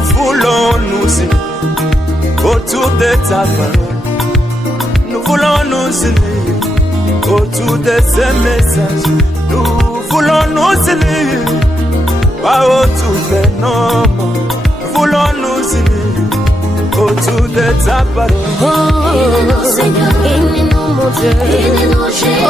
nous voulons nous unir autour de ta parole. Nous voulons nous unir autour de ces messages. Nous voulons nous unir pas autour des noms. Nous voulons nous unir autour de ta parole. Oh, Seigneur, aide-nous, mon Dieu. Aide-nous, Jésus.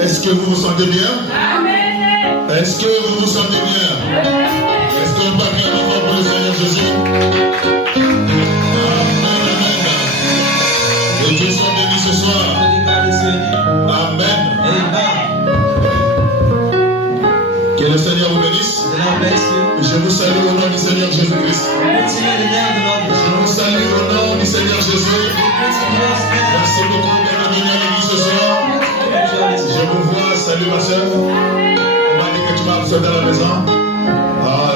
Est-ce que vous vous sentez bien? Amen. Est-ce que vous vous sentez bien? Amen. Est-ce qu'on va bien encore pour le Seigneur Jésus? Amen, amen. Et Dieu soit béni ce soir. Amen. Que le Seigneur vous bénisse. Je vous salue au nom du Seigneur Jésus-Christ. Je vous salue au nom du Seigneur Jésus. Merci beaucoup d'être venu à l'église ce soir. Je vous vois, salut ma soeur. On m'a dit que tu m'as absorbé à la maison.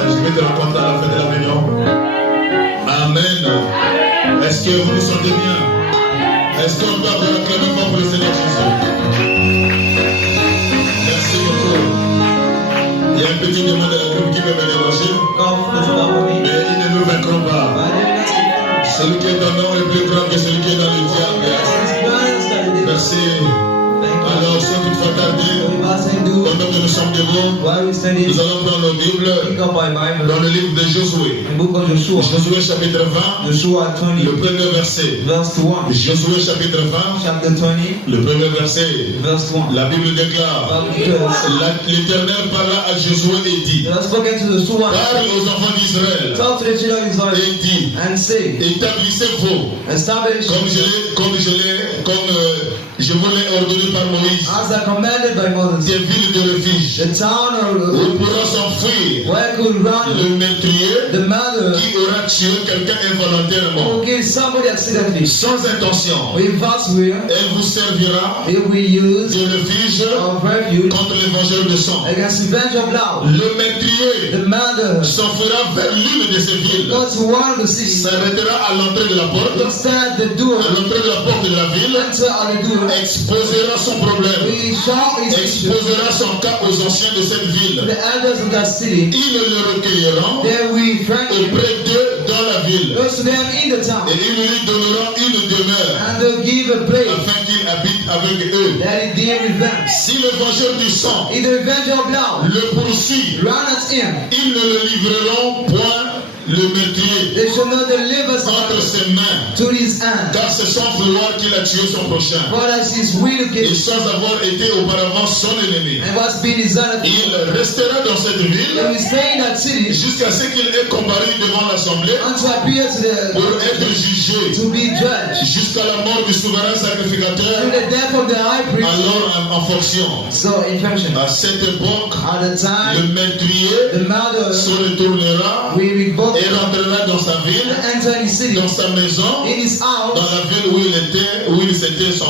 Je vais te rencontrer à la fin de la réunion. Amen. Est-ce que vous vous sentez bien? Est-ce qu'on peut avoir un même pour le Seigneur Jésus? Merci beaucoup. Il y a un petit demande à la groupe qui veut me déranger. Mais ils ne nous vaincront pas. Celui qui est dans nous est plus grand que celui qui est dans le diable. Merci. Alors, sans toutefois tarder, pendant que nous sommes debout, nous allons prendre nos Bibles dans le livre de Josué. Josué chapitre 20, le premier verset. Josué chapitre 20, le premier verset. La Bible déclare, l'Éternel parla à Josué et dit, parle aux enfants d'Israël et dit, établissez-vous comme je vous l'ai ordonné par Moïse, des villes de refuge, où pourra s'enfuir le meurtrier qui aura tué quelqu'un involontairement, sans intention. Elle vous servira de refuge contre l'évangile de sang. Le meurtrier s'enfuira vers l'une de ces villes, s'arrêtera à l'entrée de la porte, à l'entrée de la porte de la ville, exposera son problème, exposera son cas aux anciens de cette ville. Ils le recueilleront auprès d'eux dans la ville, et ils lui donneront une demeure afin qu'il habite avec eux. Si l'évangile du sang le poursuit, ils ne le livreront point le meurtrier They shall not deliver entre ses mains, to his hand. car c'est sans vouloir qu'il a tué son prochain. For as his will Et against sans avoir été auparavant son ennemi. and what's been desired. Il restera dans cette He ville will stay in that city jusqu'à ce qu'il ait comparu devant l'assemblée unto appear pour to être jugé to be judged. jusqu'à la mort du souverain To sacrificateur. the death of the high priest. Alors en fonction, So in function. à cette époque, At the time, le meurtrier the mother se retournera will revoke et rentrera dans sa ville, and enter his city, dans sa maison, in his dans house, la ville où il était, où il s'était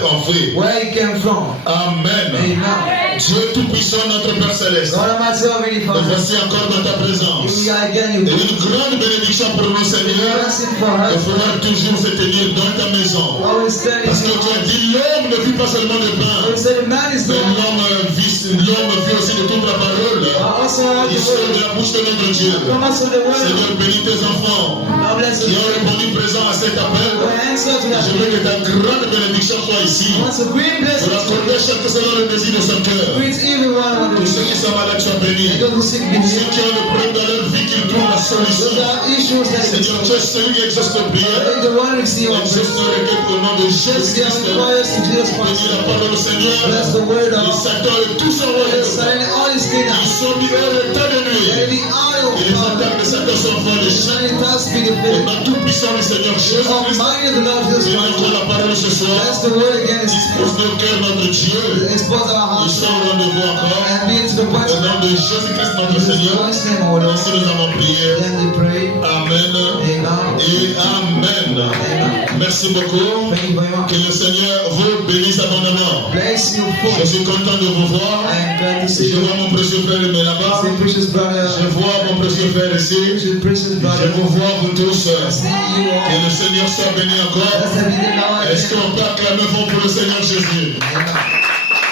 enfoui. where he came from. Amen. Amen. Dieu Tout-Puissant, notre Père Céleste, God Almighty Almighty nous Father, voici encore dans ta présence. here we are again. Et You une grande bénédiction pour nous, Seigneur, blessing for de us. pouvoir toujours se tenir dans ta maison. Always standing Parce que tu as dit, l'homme ne vit pas seulement de pain, We say the man is mais not l'homme vit aussi de toute la parole also out qui the sort de word. la bouche de notre Dieu. Come us to the word. Seigneur, bénis tes enfants God bless qui you. ont répondu présent à cet appel. We answer to that. Je veux que ta grande bénédiction soit ici. Once a great Pour blessing. accorder chacun selon le désir de son cœur. Greet everyone on Tous the ceux qui sont malades soient bénis. those who seek me. Ceux qui ont le problème dans leur vie, qu'ils trouvent la solution. Those are issues that Seigneur, tu es celui qui exauce nos prières. in the one we see on Exauce nos requêtes au nom de Just the Jésus-Christ. requires to Jesus Bénis Christ. la parole du Seigneur. Bless the word Et of Satan et tout son God. royaume. Silent all his Ils kingdom. sont mis hors d'état de Let nuit. the hour Et les of attaques de Satan sont volées. shining task be Au defeated. nom tout-puissant du Seigneur Jésus-Christ. Almighty the Lord Jesus Seigneur, Christ. que la parole ce soir Bless the word again. dispose nos cœurs, notre Dieu. Expose our Nous hearts sommes au rendez-vous encore. and be to the point. Au nom de Jésus-Christ, notre In Seigneur. Christ's name, O Lord. Ainsi nous avons prié. Then we pray. Amen. Amen. Et Amen. Amen. Merci beaucoup. Thank you very much. Que le Seigneur vous bénisse abondamment. Bless you Je for. suis content de vous voir. I am glad to see Je you. vois mon précieux frère aimé là-bas. Say, precious brother. Je vois mon précieux frère ici. Precious Je brother. vous vois vous tous. See you Que all. le Seigneur soit béni encore. Blessed be the Lord. Est-ce qu'on peut acclamer fort pour le Seigneur Jésus? Amen.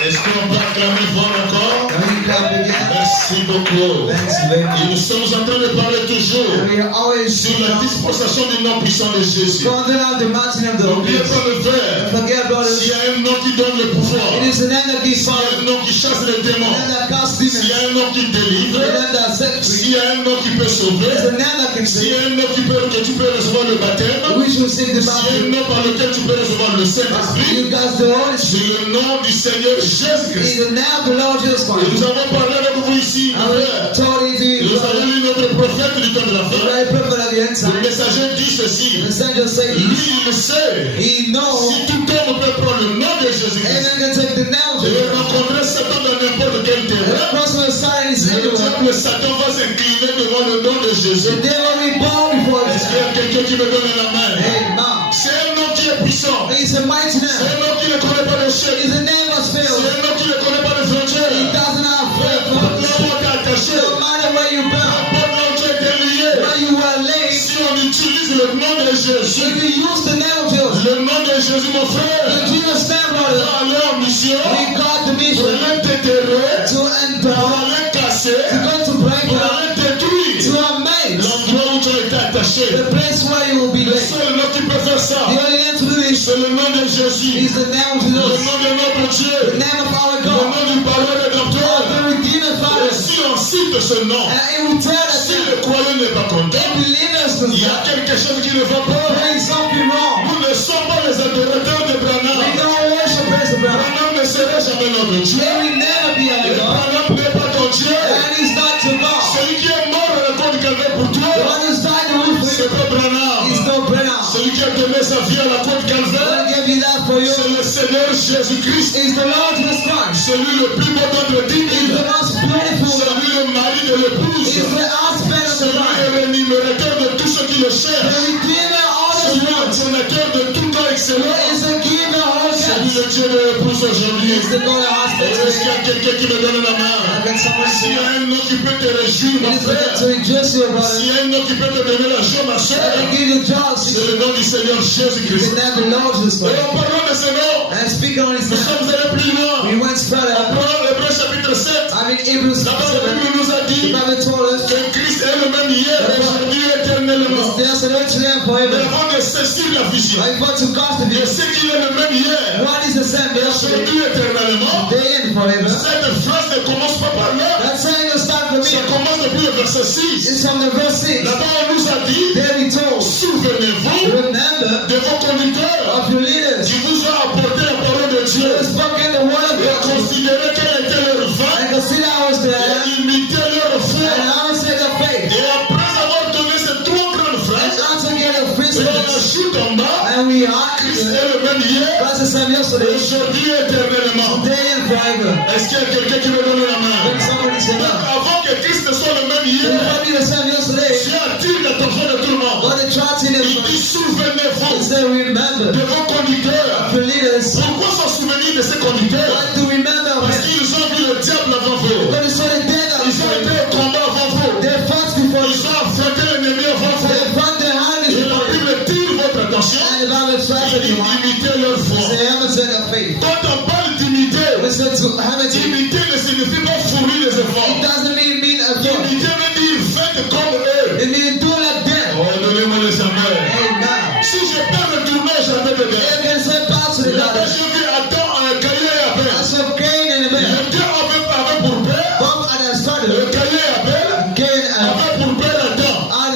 Est-ce qu'on peut acclamer fort encore? Can we clap again? Merci beaucoup. Thanks very Et much. nous sommes en train de parler toujours And we are always sur la dispensation du nom puissant de Jésus. calling out the mountain of the N'oubliez Lord. pas le faire. Forget about S'il y it. a un nom qui donne le pouvoir, It is the name that gives s'il y a power. un nom qui chasse les The démons, name that casts s'il y demons. a un nom qui délivre, The name that sets s'il free. y a un nom qui peut sauver, It's the name that can s'il y save. a un nom que tu peux recevoir le baptême, Which will save the s'il y a un baptism. nom par lequel tu peux recevoir le Saint-Esprit, You guys, the Holy c'est Spirit le nom du Seigneur Jésus-Christ. is the name of the Lord Jesus Et Christ. nous avons parlé avec vous ici, And frère. we told it to you, Nous avons brother. lu notre prophète du temps de la The fin. very prophet of the end Le time. messager dit ceci. The messenger said, Lui, il le sait. he knows. Si tout homme peut prendre le nom de Jésus-Christ Amen. Can take the name of et Jesus. rencontrer Satan dans n'importe quel And terrain, the cross of the sign is le everywhere. diable Satan va s'incliner devant le nom de The Jésus. devil will bow before Est-ce qu'il y him. a quelqu'un qui me donne la main? Amen. C'est un nom qui est puissant. It's a mighty C'est name. un nom qui ne connaît pas d'échec. It's a name of C'est fail. un nom qui ne connaît pas de It frontières. doesn't have Peu importe là où on t'a attaché, no matter where you peu bound, importe là où tu as été lié, where you were laid, si on utilise le nom de Jésus, if you use the name of Jesus, le nom de Jésus, mon frère, the Jesus name, brother, va aller en mission, we got the pour mission aller t'éterrer, to pour endow, aller casser, to go to break pour down, aller détruire to amaze l'endroit où tu as été attaché. the place where you will be Le laid. seul nom qui peut faire ça, The only name to do this c'est le nom de Jésus, is the name of le Jesus, nom de notre the Dieu, name of our le God, nom du parole rédempteur. the Redeemer Et Father. si on cite ce nom, And it will tell us si that le croyant n'est pas content, the believers il y a quelque chose qui ne va pas. there is something wrong. Nous ne sommes pas les adorateurs de We Branham. don't worship as the brother. Branham ne sera jamais notre Dieu. They will never be Et our God. Branham n'est pas ton Dieu. And he's not your God. Celui qui est mort à la croix du Calvaire pour The toi, one who's died the wood for c'est you pas Branham. is no Branham. Celui qui a donné sa vie à la croix du The one Calvaire, who gave you that for you c'est le Seigneur Jésus-Christ. is the Lord Jesus Christ. Celui le plus beau d'entre 10 Is 000. the most beautiful. Celui le mari de l'épouse. Is the husband of the Celui bride. le rémunérateur de tous ceux qui le The cherchent. Redeemer of all Celui the le world. donateur de tout don excellent. Is the giver of all Celui gifts. le Dieu de l'épouse aujourd'hui. Is the God of husband Est-ce qu'il y today. a quelqu'un qui me donne la main? Can someone S'il y see? a un nom qui peut te réjouir, mon It is better to frère. rejoice your S'il brother. y a un nom qui peut te donner la joie, ma soeur, And give you joy. c'est le nom du Seigneur Is Jésus-Christ. the name of the Lord Jesus Et Christ. en parlant de ce nom, And speaking on his nous name, sommes allés plus loin. we went further. En parlant Hébreux chapitre 7, I mean, Hebrews là-bas la 7. Bible nous a The dit Bible told us que Christ est le même hier, aujourd'hui et éternellement. there's an earth today and Mais forever. avant de saisir la vision, I want to cast the je view. sais qu'il est le même hier, What is the same yesterday, aujourd'hui et éternellement. today and forever? Cette phrase ne commence pas par là. That saying will start from Ça me. commence depuis le verset 6. It's from the verse 6. Là-bas, on nous a dit, There we told, souvenez-vous remember de vos conducteurs of your leaders. qui vous ont apporté la parole de Dieu. Who has spoken the word of Et God. considérez quel était leur vin And consider how was there. et imitez leur foi. And how said the faith. Et après avoir donné ces trois grandes And phrases, after getting et on principles. ajoute en bas, And we are Christ est le même hier, God the same yesterday, aujourd'hui et éternellement. today and forever. Est-ce qu'il y a quelqu'un qui me donne la main? When somebody said Donc, that, avant que Christ ne soit le même it hier, will be the same yesterday. Dieu attire l'attention de tout le monde. God is trying to Il them. dit souvenez-vous He said, remember de vos conducteurs. your leaders. Pourquoi s'en souvenir de ces conducteurs? Why do we remember Parce them? qu'ils ont vu le diable avant vous. Because they saw the dead Ils ont before été you. au combat avant vous. They fought before Ils you. ont affronté l'ennemi avant vous. They fought their Et enemies la before you. Bible tire votre attention. And the Bible tries Il to dit do it. imiter leur foi. They haven't said their faith. Quand on parle d'imiter, We said to haven't it imiter ne signifie pas fournir des efforts. doesn't mean a God. Imiter veut dire faites comme eux. It means do like them. Oh, donnez-moi les amens. Amen. Si je peux retourner au jardin de They Éden, can say back to the là-bas God. j'ai vu Adam un cahier à Abel. As of Cain and Le Abel. Dieu avait pour père, Both at the le start, cahier Abel Cain avait pour père Adam.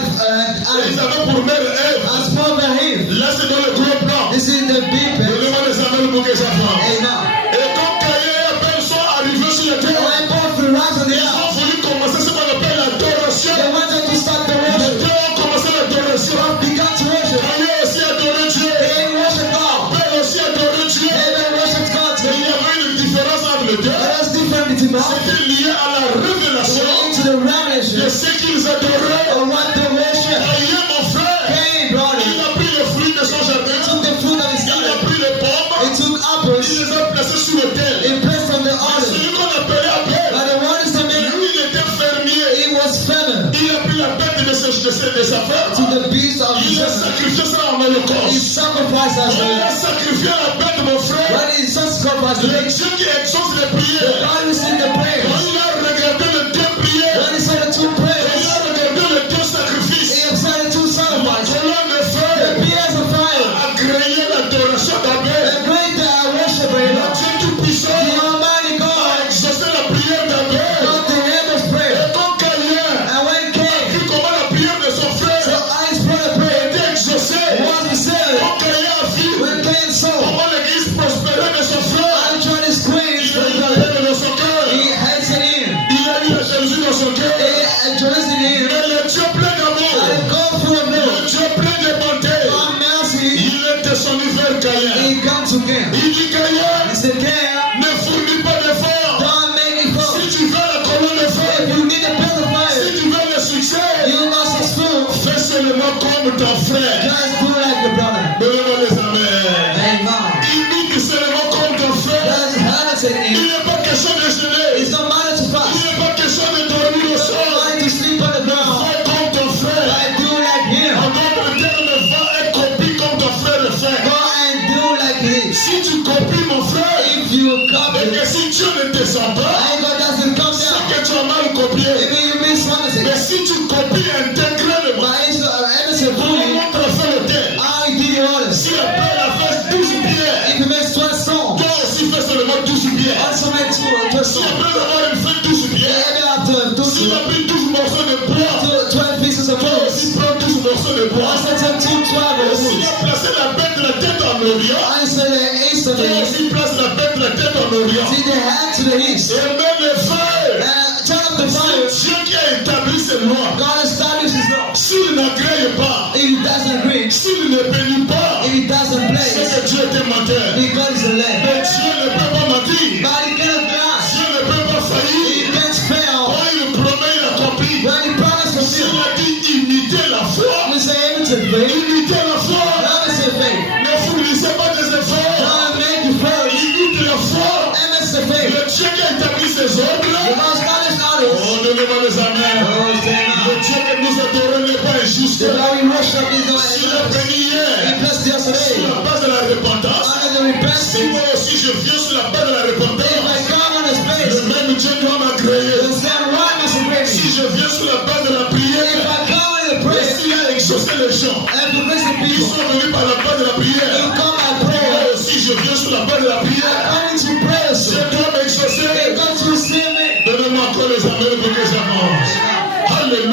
Et ils avaient pour mère Ève. as for him. Là c'est dans le gros plan. This is the big pen. Donnez-moi les amens pour que j'apprends. Amen. Et quand Caïn et Abel sont arrivés sur la terre, When both the rise of the ils earth, ont voulu commencer ce qu'on appelle l'adoration. they wanted to start the Les worship. deux ont commencé l'adoration. Began to worship. Caïn aussi adoré Dieu. They worship God. Abel aussi adoré Dieu. They worship God. Mais il y avait une différence entre les deux. That's different between us. C'était lié à la révélation To the revelation de ce qu'ils adoraient. of what they worship. Caïn, mon frère, Cain brought il it. a pris les fruits de son jardin. He took the fruit of his Il a garden. pris les pommes. He took Il apples. les a placés sur l'autel. He placed on the altar. Celui qu'on appelait Abel, But the one is the man. lui, il était fermier. He was famine. Il a pris la bête de sa femme. To the beast of Il his a sacrifié ça en holocauste. He sacrificed us. Il a sacrifié la bête, mon frère. When he sacrificed Le the Dieu qui exauce les prières. God received the prayer. Quand il a regardé le Dieu prière, When he said the two il prayers, a regardé le Dieu sacrifice. he said the two La sacrifices. colonne de The feu pillars of fire. a créé l'adoration d'Abel. The great worshiper. Le Dieu tout-puissant The Almighty a God. exaucé la prière d'Abel. God the heaven's prayer. Et quand Caïn And when a Cain, vu comment la prière de son so frère his brother prayed, était exaucée, was received. quand Caïn a vu When Cain saw comment l'église prospérait de son frère, how John is queen, il a eu la haine dans son cœur. he hated him. Il a eu la jalousie dans son cœur. He jealousy him. Mais le Dieu plein d'amour, And God full of le love. Dieu plein de bonté, God mercy. il est descendu vers Caïn. He come to Cain. Il dit Caïn, He said, Cain, ne fournis pas d'efforts. don't make me fall. Si tu veux la colonne de feu, If you need a pill of si fire, tu veux le succès, you must succeed. fais seulement comme ton frère. Just do like the brother. Donnez-moi les amens. Amen. Imite seulement comme ton frère. That's habit in Il him. n'est pas question de jeûner. It's not matter to Il fast. n'est pas question de dormir au It's sol. not matter to sleep on the ground. Fais comme ton frère. I do like him. En d'autres termes, va et copie comme ton frère le fait. Go and do like he. Si tu copies mon frère, If you copy, et que si Dieu ne descend pas, and God doesn't come c'est down. que tu as mal copié. Maybe you miss one Mais thing. si tu copies intégralement, But it's Emerson tout le fully. monde te fait le tel. I did the orders. Si la paix a fait 12 pierres, If you make 12 songs, toi aussi fais seulement 12 pierres. also make 12 Si songs. après avoir fait 12 pierres, Every after si tu as pris 12 morceaux de bois, 12 pieces of toi wood. aussi prends 12 morceaux de bois. Also take 2 Et si wood. tu as placé la bête de la tête en Orient, I say the east of toi the east. aussi place la bête de la tête en Orient. See the hand to the east. Et mets le feu. Turn up the fire. C'est Dieu qui a établi ses lois. God establishes law. S'il n'agrée pas, If he doesn't agree, s'il ne bénit pas, if he doesn't c'est bless, que Dieu était menteur. because he's a lamb. Mais Dieu ne peut pas mentir. But he cannot lie. Dieu ne peut pas He faillir. can't fail. Quand il promet, il accomplit. When he promised to S'il fulfill, a dit imiter la foi, we say everything faith. imiter la foi. Everything faith. Ne fournissez pas des efforts. God make you first. Imite la foi. Everything faith. Le Dieu qui a établi ses You ordres. must establish others. Oh, donnez-moi les amens. Oh, say Le now. Dieu que nous adorons n'est pas injuste. The God we worship is S'il a not béni hier, He blessed sur yesterday. la base de la repentance, Under the si repentance, moi aussi je viens sur la base de la if I repentance, come on His le face, même Dieu doit m'agréer. the same one must agree Si me. je viens sur la base de la If prière, I come on the et prayer, s'il a exaucé les gens and to bless the qui people, sont venus par la base de la you prière, come and pray. moi aussi je viens sur la base de la prière, According to prayers, Dieu doit m'exaucer. they got to receive me. Donnez-moi encore les amens pour que j'avance. Alléluia.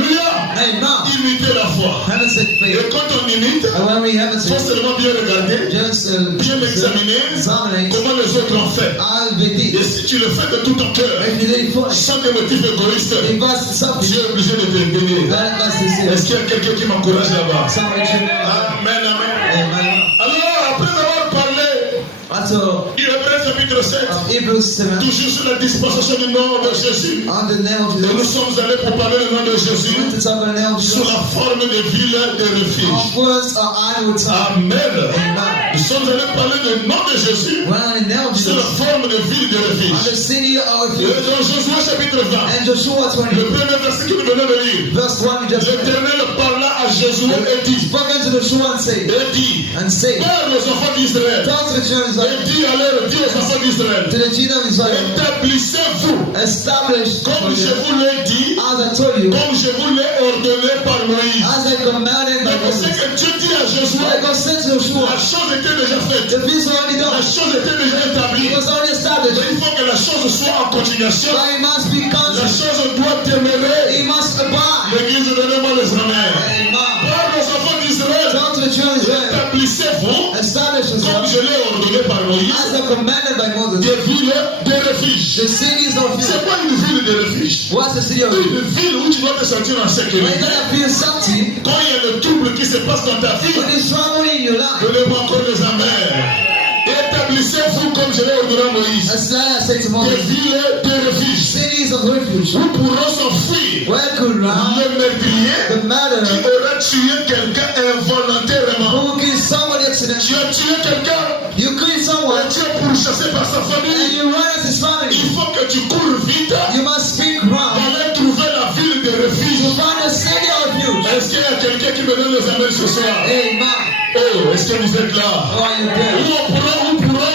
set Et faith. quand on imite, And when we il faut imitate, seulement bien regarder, just bien examiner examine comment les autres l'ont fait. how they Et did. si tu le fais de tout ton cœur, If you did it for sans des motifs égoïstes, because Dieu something est obligé de te bénir. that must be said. Est-ce qu'il y a quelqu'un qui m'encourage là-bas? Somebody should. Amen, amen. Amen. Alors, après avoir parlé Also, du Hébreux chapitre 7, Hebrews 7, toujours sur la dispensation du nom de Jésus, on the name of et nous Jesus. sommes allés pour parler du nom de Jésus To talk about the name of sous Jesus. la forme de ville de refuge. Our words are idle time. Amen. Amen. Nous sommes allés parler du nom de Jésus When on the name of sous la Jesus, forme de ville de on the refuge. city of Et refuge. dans Josué chapitre 20, And Joshua le 20, premier verset que nous venons de lire, verse 1, we just read. l'Éternel parla à Josué et dit, Spoken to Joshua and say, Père aux enfants d'Israël, tell to the children of et Israel, dis alors, dis aux enfants d'Israël, to the children of Israel, établissez-vous, establish for comme je them, vous l'ai dit, as I told you, comme je vous l'ai ordonné par Moïse. as I commanded by Donc c'est Moses. que Dieu dit à Josué, Like God said to la Joshua, chose était déjà faite, the peace already la done. chose était déjà établie. It was already Mais established. il faut que la chose soit en continuation. But it must be La constant. chose doit demeurer. It must abide. L'église, donnez-moi les amens. Amen. Par les enfants d'Israël, Tell to the children of Israel, établissez-vous, establish comme yourself, je l'ai ordonné par Moïse, as I commanded by Moses, des villes de refuge. the cities of C'est Israel. pas une ville de refuge. What's the city of Israel? Une ville où tu dois te sentir en When sécurité. you're gonna feel something, Quand il y a le trouble qui se passe dans ta vie, when there's trouble in your life, donnez-moi encore les amens. Établissez-vous comme je l'ai ordonné à Moïse. as I said to Des Moses, villes de refuge. cities of refuge, Où pourront s'enfuir where could run le meurtrier the qui matter aura tué quelqu'un involontairement. who kills somebody Tu accidentally. as tué quelqu'un You kill someone et tu es pourchassé par sa and famille. you run as his family. Il faut que tu cours vite You must speak pour round aller trouver la ville de to refuge. find a city of refuge. Est-ce qu'il y a quelqu'un qui me donne les amens ce soir? Amen. Oh, est-ce que vous êtes là? How are you there?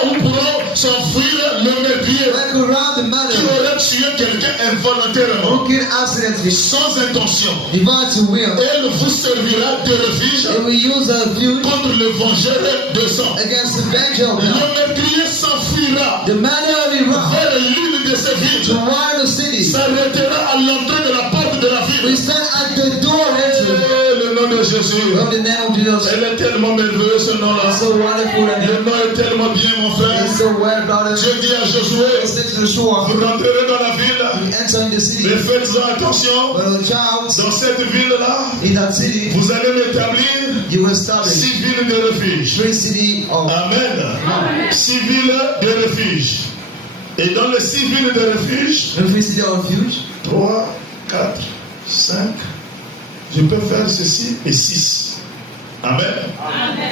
Où pourront s'enfuir le meurtrier Where could run the qui matter aurait tué quelqu'un involontairement, who killed accidentally? sans intention. Divine to will. Elle vous servira de refuge They will use a refuge contre le vengeur de sang. against the danger of Le blood. meurtrier s'enfuira The matter will run vers l'une de ces to villes, one of the cities. s'arrêtera à l'entrée de la porte de la We ville. stand at the door entry Le nom de Jésus. of the name of Jesus. Elle est tellement merveilleuse ce nom-là. It's so wonderful and Le nom est tellement bien, mon frère. it's so well, brother. Dieu dit à Josué, Said to Joshua, vous rentrerez dans la ville, we enter in the city. mais faites-en attention. But a child Dans cette ville-là, in that city, vous allez m'établir you will establish 6 villes de refuge. 3 cities of Amen. 6 villes de refuge. Et dans les 6 villes de refuge, 3 cities of refuge. 3, 4, 5, je peux faire ceci et 6. Amen.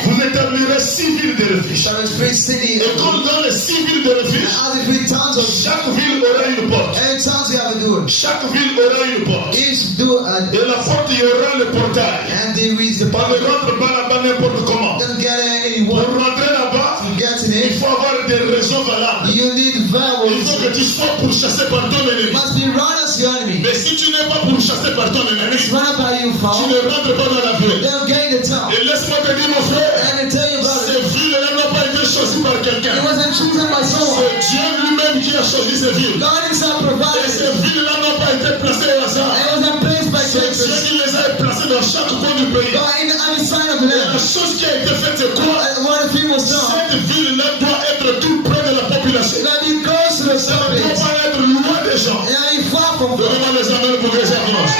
Vous établirez 6 villes de refuge. Establish 3 cities. Et comme dans les 6 villes de refuge, And as the 3 towns of chaque ville aura une porte. every towns you have a door. Chaque ville aura une porte. Each door and Et la porte, il y aura le portail. they reach the On ne rentre pas là-bas n'importe comment. Don't get it Pour anywhere. rentrer là-bas, To get in il it, faut avoir des raisons valables. you need Il faut vowels. que tu sois pourchassé par ton You ennemi. must be run as your enemy. Mais si tu n'es pas pourchassé par ton ennemi, It's run by you, tu foul. ne rentres pas dans la ville. Don't get in the town. Et laisse-moi te dire, mon frère, And I tell you about ces it. villes-là n'ont pas été choisies par It quelqu'un. wasn't chosen by someone. C'est Dieu lui-même qui a choisi ces villes. God himself Et provided ces it. villes-là n'ont pas été placées au hasard. It wasn't placed by C'est Dieu churches. qui les a placées dans chaque coin du pays. God in every side of the Et la land. chose qui a été faite, c'est quoi? And one of the people saw. Cette ville-là doit être tout près de la population. That you go to the Ça ne doit surface. pas être loin des gens. And you far from God. Donnez-moi les amens pour que ça commence.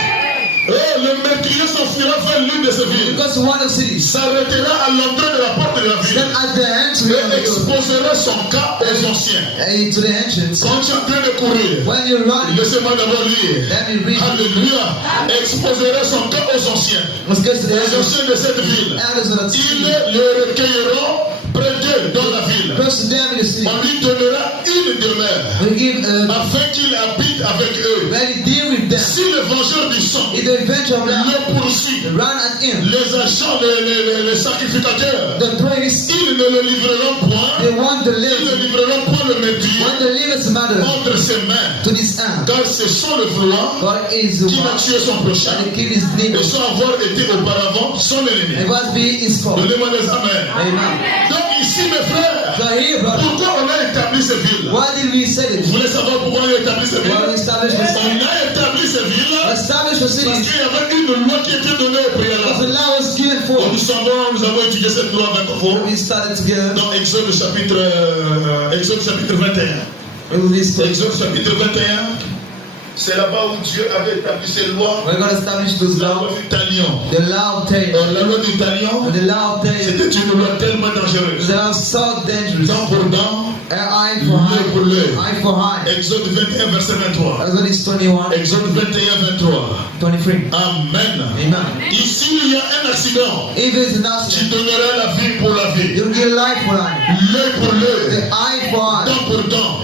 Et le meurtrier s'enfuira vers l'une de ces villes, Because one of the cities. s'arrêtera à l'entrée de la porte de la ville Then at the entry of et the door. exposera son cas aux anciens. And to the entrance. Quand tu es en train de courir, When you're running. laissez-moi d'abord lire. Let me read. Alléluia. Exposera son cas aux anciens. Let's get to the Les entrance. anciens de cette ville. Elders of the Ils city. le recueilleront près d'eux dans la ville. First to them in the city. On lui donnera une demeure We give afin qu'il habite avec eux. let it deal with them. Si le vengeur du sang In the adventure of that, le poursuit, run at him. les agents, les sacrificateurs, The priest, ils ne le livreront point, they want the ils ne live. livreront point le meurtrier Want the live as matter entre ses mains, to this end. car c'est son le vouloir God is the qui va one tuer son prochain, that kill his neighbor. et sans avoir été auparavant son ennemi. It must be his fault. Donnez-moi des amens. Amen. Donc ici, mes frères, So here, brother, pourquoi on a établi ces villes? why did we say Vous this? voulez savoir pourquoi on a établi ces Why we villes? establish this? On a établi ces villes Establish the parce cities. qu'il y avait une loi qui était donnée au Because the préalable. law was given nous avons étudié cette loi avec vous. We started together. Dans Exode chapitre 21. Exode chapitre 21. C'est là-bas où Dieu avait établi ses lois. We're going to establish those La loi laws. du talion. The law of Taylor. La loi du talion, The law of Taylor. c'était une loi tellement dangereuse. They are so dangerous. Dent pour dent, Eye for l'œil pour eye. l'œil. Eye for eye. Exode 21, verset 23. Exodus 21, Exode 21, 23. 23. Amen. Amen. Ici, il y a un accident. If it's an Tu accident, donneras la vie pour la vie. you'll get life for life. L'œil pour l'œil. The eye for eye. Dent pour dent.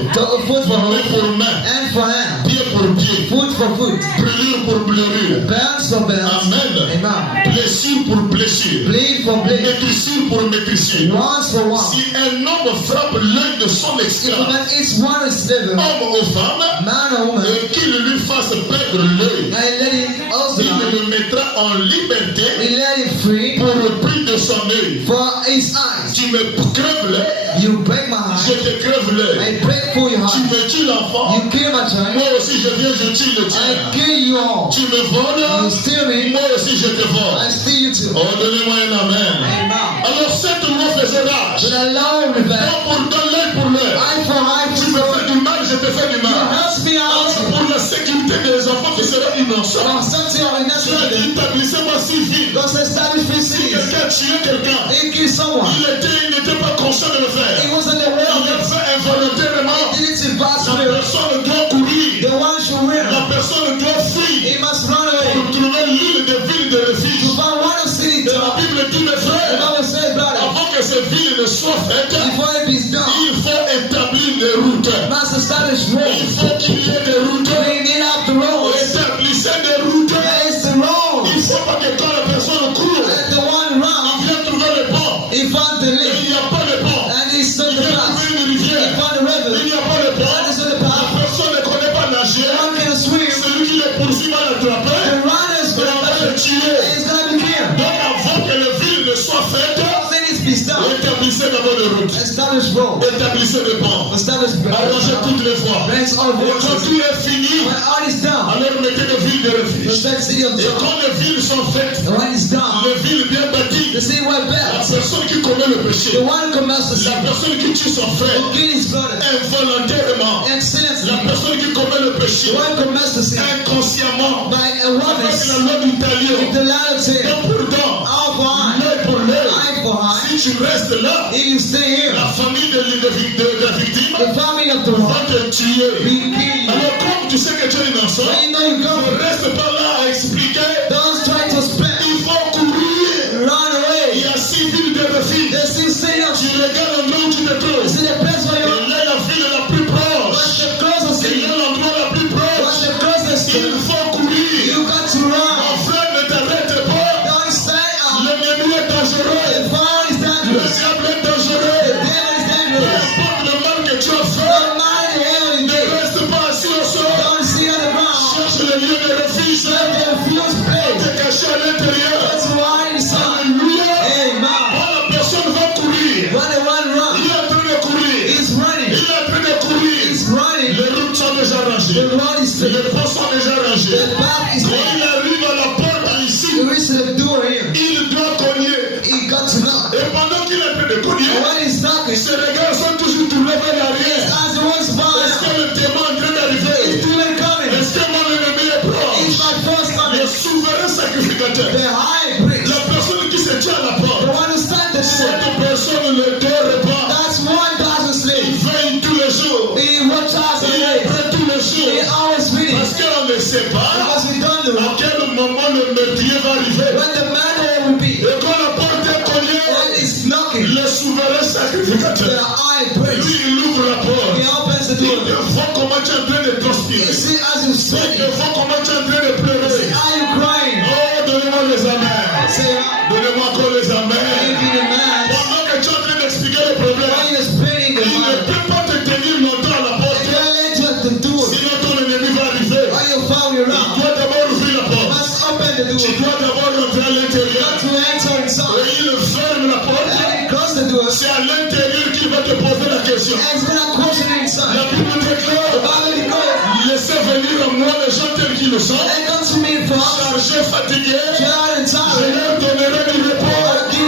Foot for Main foot. pour main. Hand for hand. Pied pour pied. Foot for foot. Brûlure pour brûlure. Burns for burns. Amen. Amen. Blessure pour blessure. Bleed for bleed. Maîtrissure pour maîtrissure. Once for one. Si un homme frappe l'œil de son If a esclave, man eats one sliver, homme ou femme, man or woman, et qu'il lui fasse perdre l'œil, and let him also il le mettra en liberté he let him free pour le prix de son œil. for his eyes. Tu me crèves l'œil, You break my je heart. te crève l'œil. I break for your Tu heart. me tues l'enfant, You kill my child. moi aussi je viens, je tue le I tien. kill you all. Tu me You voles, steal me. moi aussi je te vole. I steal you too. Oh, donnez-moi un amen. Amen. Alors cette loi faisait rage. But allow me back. Dent pour dent, l'œil pour l'œil. Eye for eye Tu me for fais eye. du mal, je te fais du You mal. help me out. Pour la sécurité des enfants qui seront innocents, From something or c'est another. un établissement civil. God's established free Si cities. quelqu'un tuait quelqu'un, He killed someone. il n'était pas conscient de le He faire. wasn't aware Il of le it. fait involontairement. He did it in La vastly. personne doit courir. The one should win. La personne doit fuir He must run away. pour trouver l'une des villes de refuge. To find one of city Et la top. Bible dit, mes The frères, Bible says, brother, avant que ces villes ne soient faites, before it is done, il faut établir des routes. must establish Il roads. faut qu'il y ait des routes. We need up the roads. Établissez des routes. There is the Il road. ne faut pas que quand la personne court, And the one il round, vient trouver le pont. he found the Et lake. il n'y a pas de pont. And he saw Il the vient path. trouver une He rivière. found the river. Il n'y a pas de pont. And he saw the La path. personne ne connaît pas nager. The one can swim. Celui qui le poursuit va l'attraper. The runner's Et going on va to le catch tuer. him. And he's going to be killed. Donc avant que les villes ne soient faites, Things be done. établissez d'abord des routes. Establish road. Établissez des ponts. Establish Arrangez toutes les voies. Rents all Et quand roads. tout est fini, When all is done, alors mettez des villes de refuge. respect city of Et John. quand les villes sont faites, And when it's done, les villes bien bâties, the city well la built. personne qui commet le The péché, one commits the la sin. personne qui tue son frère, Who killed his brother. involontairement, Accidentally. la personne qui commet le péché, The one commits the sin. inconsciemment, By avec awareness. la loi du talion, With the lion tail. dent pour dent, Eye for eye. l'œil pour l'œil. Eye for eye. Si tu restes là, If you stay here, la famille de la victime the family of the va one te tuer. will kill you. Alors comme tu sais que tu es innocent, When you know you ne come, reste pas là à expliquer. don't try to spend. Il faut courir. Run Il away. y a 6 villes de refuge. They still say no. Tu regardes l'endroit où tu te trouves. See the place where you Et là, la ville la plus proche. What's the closest Et city? là, l'endroit la plus What's proche. the closest Il city? faut courir. You got to run. Mon frère, ne t'arrête pas. Don't stay out. L'ennemi est dangereux. The fire is Le dangerous. diable est dangereux. The devil is Peu dangerous. importe le mal que tu as fait, Don't mind the hell you ne do. reste pas assis au sol. Don't sit on the ground. Cherche le lieu de refuge. Let the refuse place. Te cacher à l'intérieur. That's why it's on. Alléluia. Amen. Quand la personne va courir, When the one il runs, est en train de courir. he's running. Il est en train de courir. He's running. Les routes sont déjà The rangées. road is Les straight. ponts sont déjà rangés. The path is Quand straight. il arrive à la porte ici, You reach the door here. il doit cogner. He got to knock. Et pendant qu'il est en train de cogner, And when he's knocking, ses regards sont toujours tournés vers l'arrière. as the one's Est-ce falling que le témoin est en train he's d'arriver? still coming. Est-ce que mon ennemi est It's proche? my first Le coming. souverain sacrificateur. The high priest. La personne qui se tient à la The porte. one who stands the door. Cette personne ne dort pas. That's one doesn't Il sleep. veille tous les jours. He watches the Il way. est prêt tous les He jours. always reading. Parce qu'on ne sait pas Because we don't know à quel moment le meurtrier va arriver. when the murder will be. Et quand la porte est cognée, When he's knocking, le souverain the sacrificateur, high lui, priest. il ouvre la He porte. opens the Il door. te voit comment tu es en train de You transpirer. see as you Il sweat. te voit comment tu es en train de pleurer. Are you crying? Oh, donnez-moi les amens. Say, Donnez-moi encore les give amens. me the man. Pendant que tu es en train d'expliquer le problème, When you're spinning the il ne man, peut pas te tenir longtemps à la they porte. can't let you at the door. Sinon ton ennemi va arriver. When you found your Tu round, dois d'abord ouvrir la you porte. must open the Tu door. dois d'abord rentrer à You l'intérieur. got to enter inside. Et il ferme la porte. And then close the door. C'est à l'intérieur qu'il va te poser la question. And it's gonna question La inside. Bible The déclare, Bible declares, laissez venir à moi les gens tels qu'ils le sont, and come to me for chargés, fatigués, child and je child. leur donnerai du repos. I'll give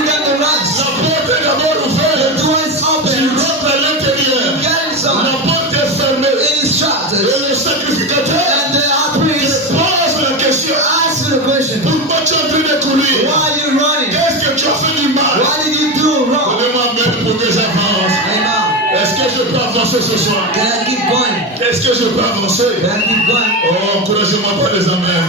peux avancer ce soir? Can I keep going? Est-ce que je peux avancer? Can I keep going? Oh, encouragez-moi pas les amens.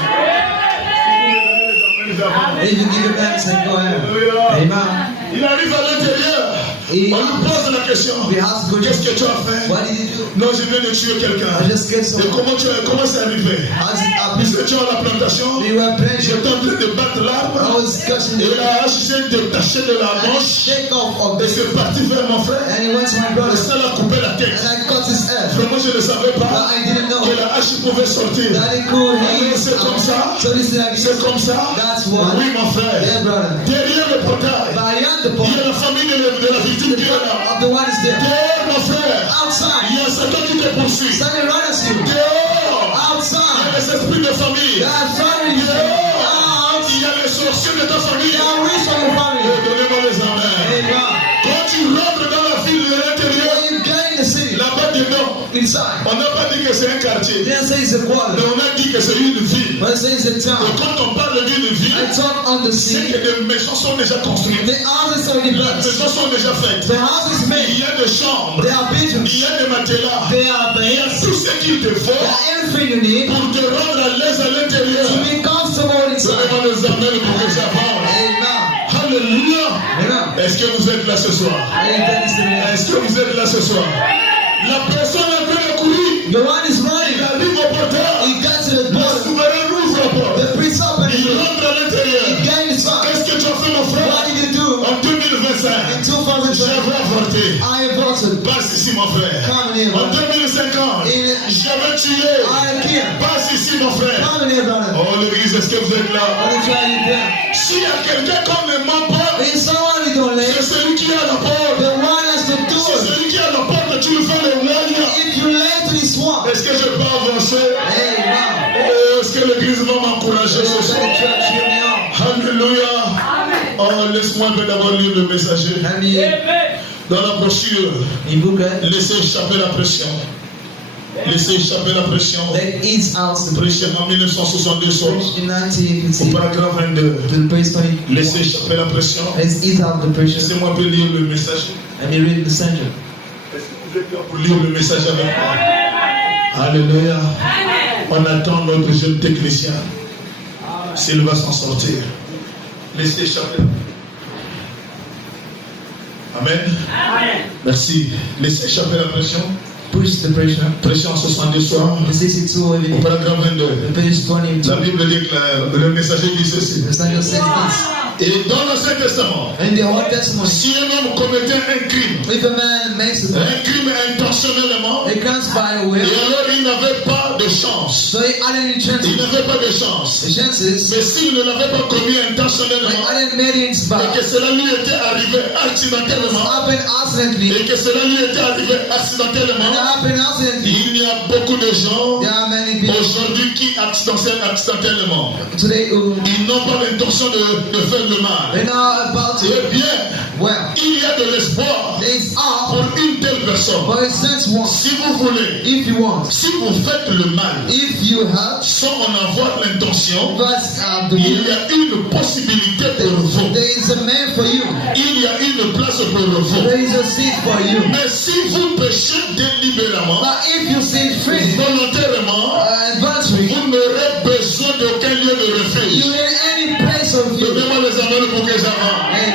If you give it back, say go ahead. Amen. Il arrive à l'intérieur. Et On lui pose la question. we have to go. Qu'est-ce que tu as fait? What did you do? Non, je viens de tuer quelqu'un. I just killed Et someone. comment c'est arrivé? How's it Nous happen? étions à la plantation. We were playing. J'étais en train de battre I l'arbre. was cutting Et the la hache s'est détachée de la manche. shake off of Et this. c'est parti vers mon frère. And he went to my Et brother. ça l'a coupé la tête. And I cut his head. Vraiment, je ne savais But pas I didn't know que la hache pouvait sortir. that it could heal. C'est comme ça. So this is like C'est comme ça. That's why. Oui, mon frère. Yeah, brother. Derrière le portail, Beyond the il y point, a la famille de la victime qui est là. of the one is there. Dehors, mon frère, Outside. il y a Satan qui te poursuit. Standing right at you. Dehors, il y a Outside. les esprits de famille. They are family. Dehors, Out. il y a les sorciers de ta famille. They are rich from your family. Donnez-moi les amens. Amen. Quand tu rentres dans la ville de l'intérieur, When you get in the city, là-bas dedans, inside, on n'a pas dit que c'est un quartier, they didn't say it's a mais quarter, on a dit que c'est une ville. but it says it's a Et town. quand on parle d'une ville, I talk on the c'est city. que des maisons sont déjà construites. The houses are Les developed. maisons sont déjà faites. The houses Il made. y a des chambres, They are bedrooms. il y a des matelas, They are il y a beds. tout ce qu'il te They faut are everything you need pour te rendre à l'aise à l'intérieur. to be comfortable inside. Donnez-moi les amens pour que ça parle. Amen. Alléluia. Amen. Est-ce que vous êtes là ce soir? I ain't done this today. Est-ce que vous êtes là ce soir? La personne est en train de courir. The one is Il running. arrive au portail. He got to the Le door. souverain ouvre la porte. The priest opened Il the door. rentre à l'intérieur. He got inside. Qu'est-ce que tu as fait, mon frère? What did you do? En 2025, In 2020, j'avais avorté. I aborted. Passe ici, mon frère. Come here, En brother. 2050, In- j'avais tué. I killed. Passe ici, mon frère. Come here, brother. Oh, l'église, est-ce que vous êtes là? Let me try you there. S'il y a quelqu'un qu'on ne ment pas, If someone you don't c'est let, celui qui est à la porte. the one has to do C'est it. celui qui est à la porte, tu le fais le moyen. If you lay to this one, Est-ce que je peux avancer? amen. Oh, est-ce que l'église va m'encourager So ce let soir? the church hear me out. Alléluia. Oh, laisse-moi un peu d'abord lire le messager. Let me Dans la brochure, in booklet. laissez échapper la pression. Laissez échapper la pression. Let ease out the Prêché en 1962 sur preach in au 1950 paragraphe 22. to the praise 20. Laissez échapper la pression. Let's ease out the pressure. Laissez-moi un peu lire le message. Let me read the center. Est-ce que vous êtes là pour lire le message avec moi? Alléluia. On attend notre jeune technicien. S'il va s'en sortir. Laissez échapper. Amen. Merci. Laissez échapper la pression. Push the pressure. Pression 70 soir. The 62 Au even. paragraphe 22. The page 22. La Bible déclare, le messager dit ceci. The standard says Et dans l'Ancien Testament, this. In the Old Testament, si un homme commettait un crime if a man makes a intentionnellement, it comes by a et will, alors il n'avait pas de chance. so he had any Il chances. n'avait pas de chance. The chances, Mais s'il ne l'avait pas commis when intentionnellement, Adam made it et by que cela lui était arrivé accidentellement, happened accidentally, et que cela lui était arrivé when it accidentellement, happened accidentally, il y a beaucoup de gens there are many people aujourd'hui qui accidentellement, today who ils n'ont pas l'intention de faire le mal. they know about it. Eh bien, Well, il y a de l'espoir there is pour all, une telle personne. but it sends one. Si vous voulez, If you want, si vous faites le mal if you have, sans en avoir l'intention, but the il will, y a une possibilité pour vous. there is a man for you. Il y a une place pour vous. There is a seat for you. Mais si vous péchez délibérément, But if you sin freely, volontairement, adultery, vous n'aurez besoin d'aucun lieu de you refuge. in any place of you. Donnez-moi les amens pour que j'avance. Amen.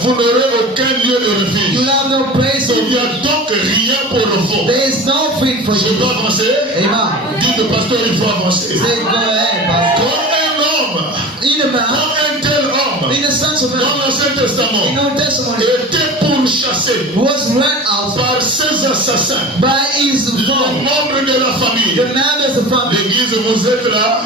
Vous n'aurez aucun lieu de You refuge. have no place of Il n'y you. a donc rien pour vous. There is nothing for Je you. peux avancer? Amen. Dites au pasteur, il faut avancer. Say, go ahead, Pastor. Quand un homme, In a man, quand un tel homme, in the sense of dans man, l'Ancien in Testament, Old Testament, était pourchassé was run out par ses assassins, by his les father. membres de la famille. The members of the family. L'église, vous êtes là.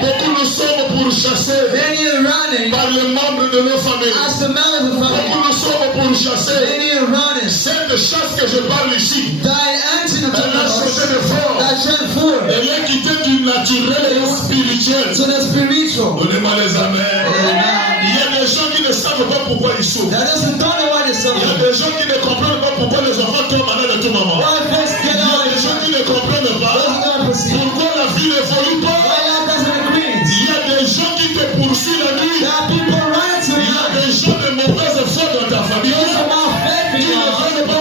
Beaucoup nous sommes pourchassés Many are running par les membres de nos familles. as the members of the family. Beaucoup nous sommes pourchassés. Many are running. Cette chasse que je parle ici, Thy ancient of elle a changé the de forme. that shall forth Elle est quittée du naturel au spirituel. to the spiritual. Donnez-moi les amens. Amen. Il y a des gens qui ne savent pas pourquoi ils souffrent. That doesn't don't know why they Il y a suffer. des gens qui ne comprennent pas pourquoi les enfants tombent malades à tout moment. Why folks get Il y a out des gens qui ne comprennent doesn't pas not proceed. pourquoi la vie n'évolue Why pas. life doesn't increase. Il y a des gens qui te poursuivent la nuit. There are people running to Il y a life. des gens de mauvaise foi dans ta famille Those are not faith in qui ne God. veulent pas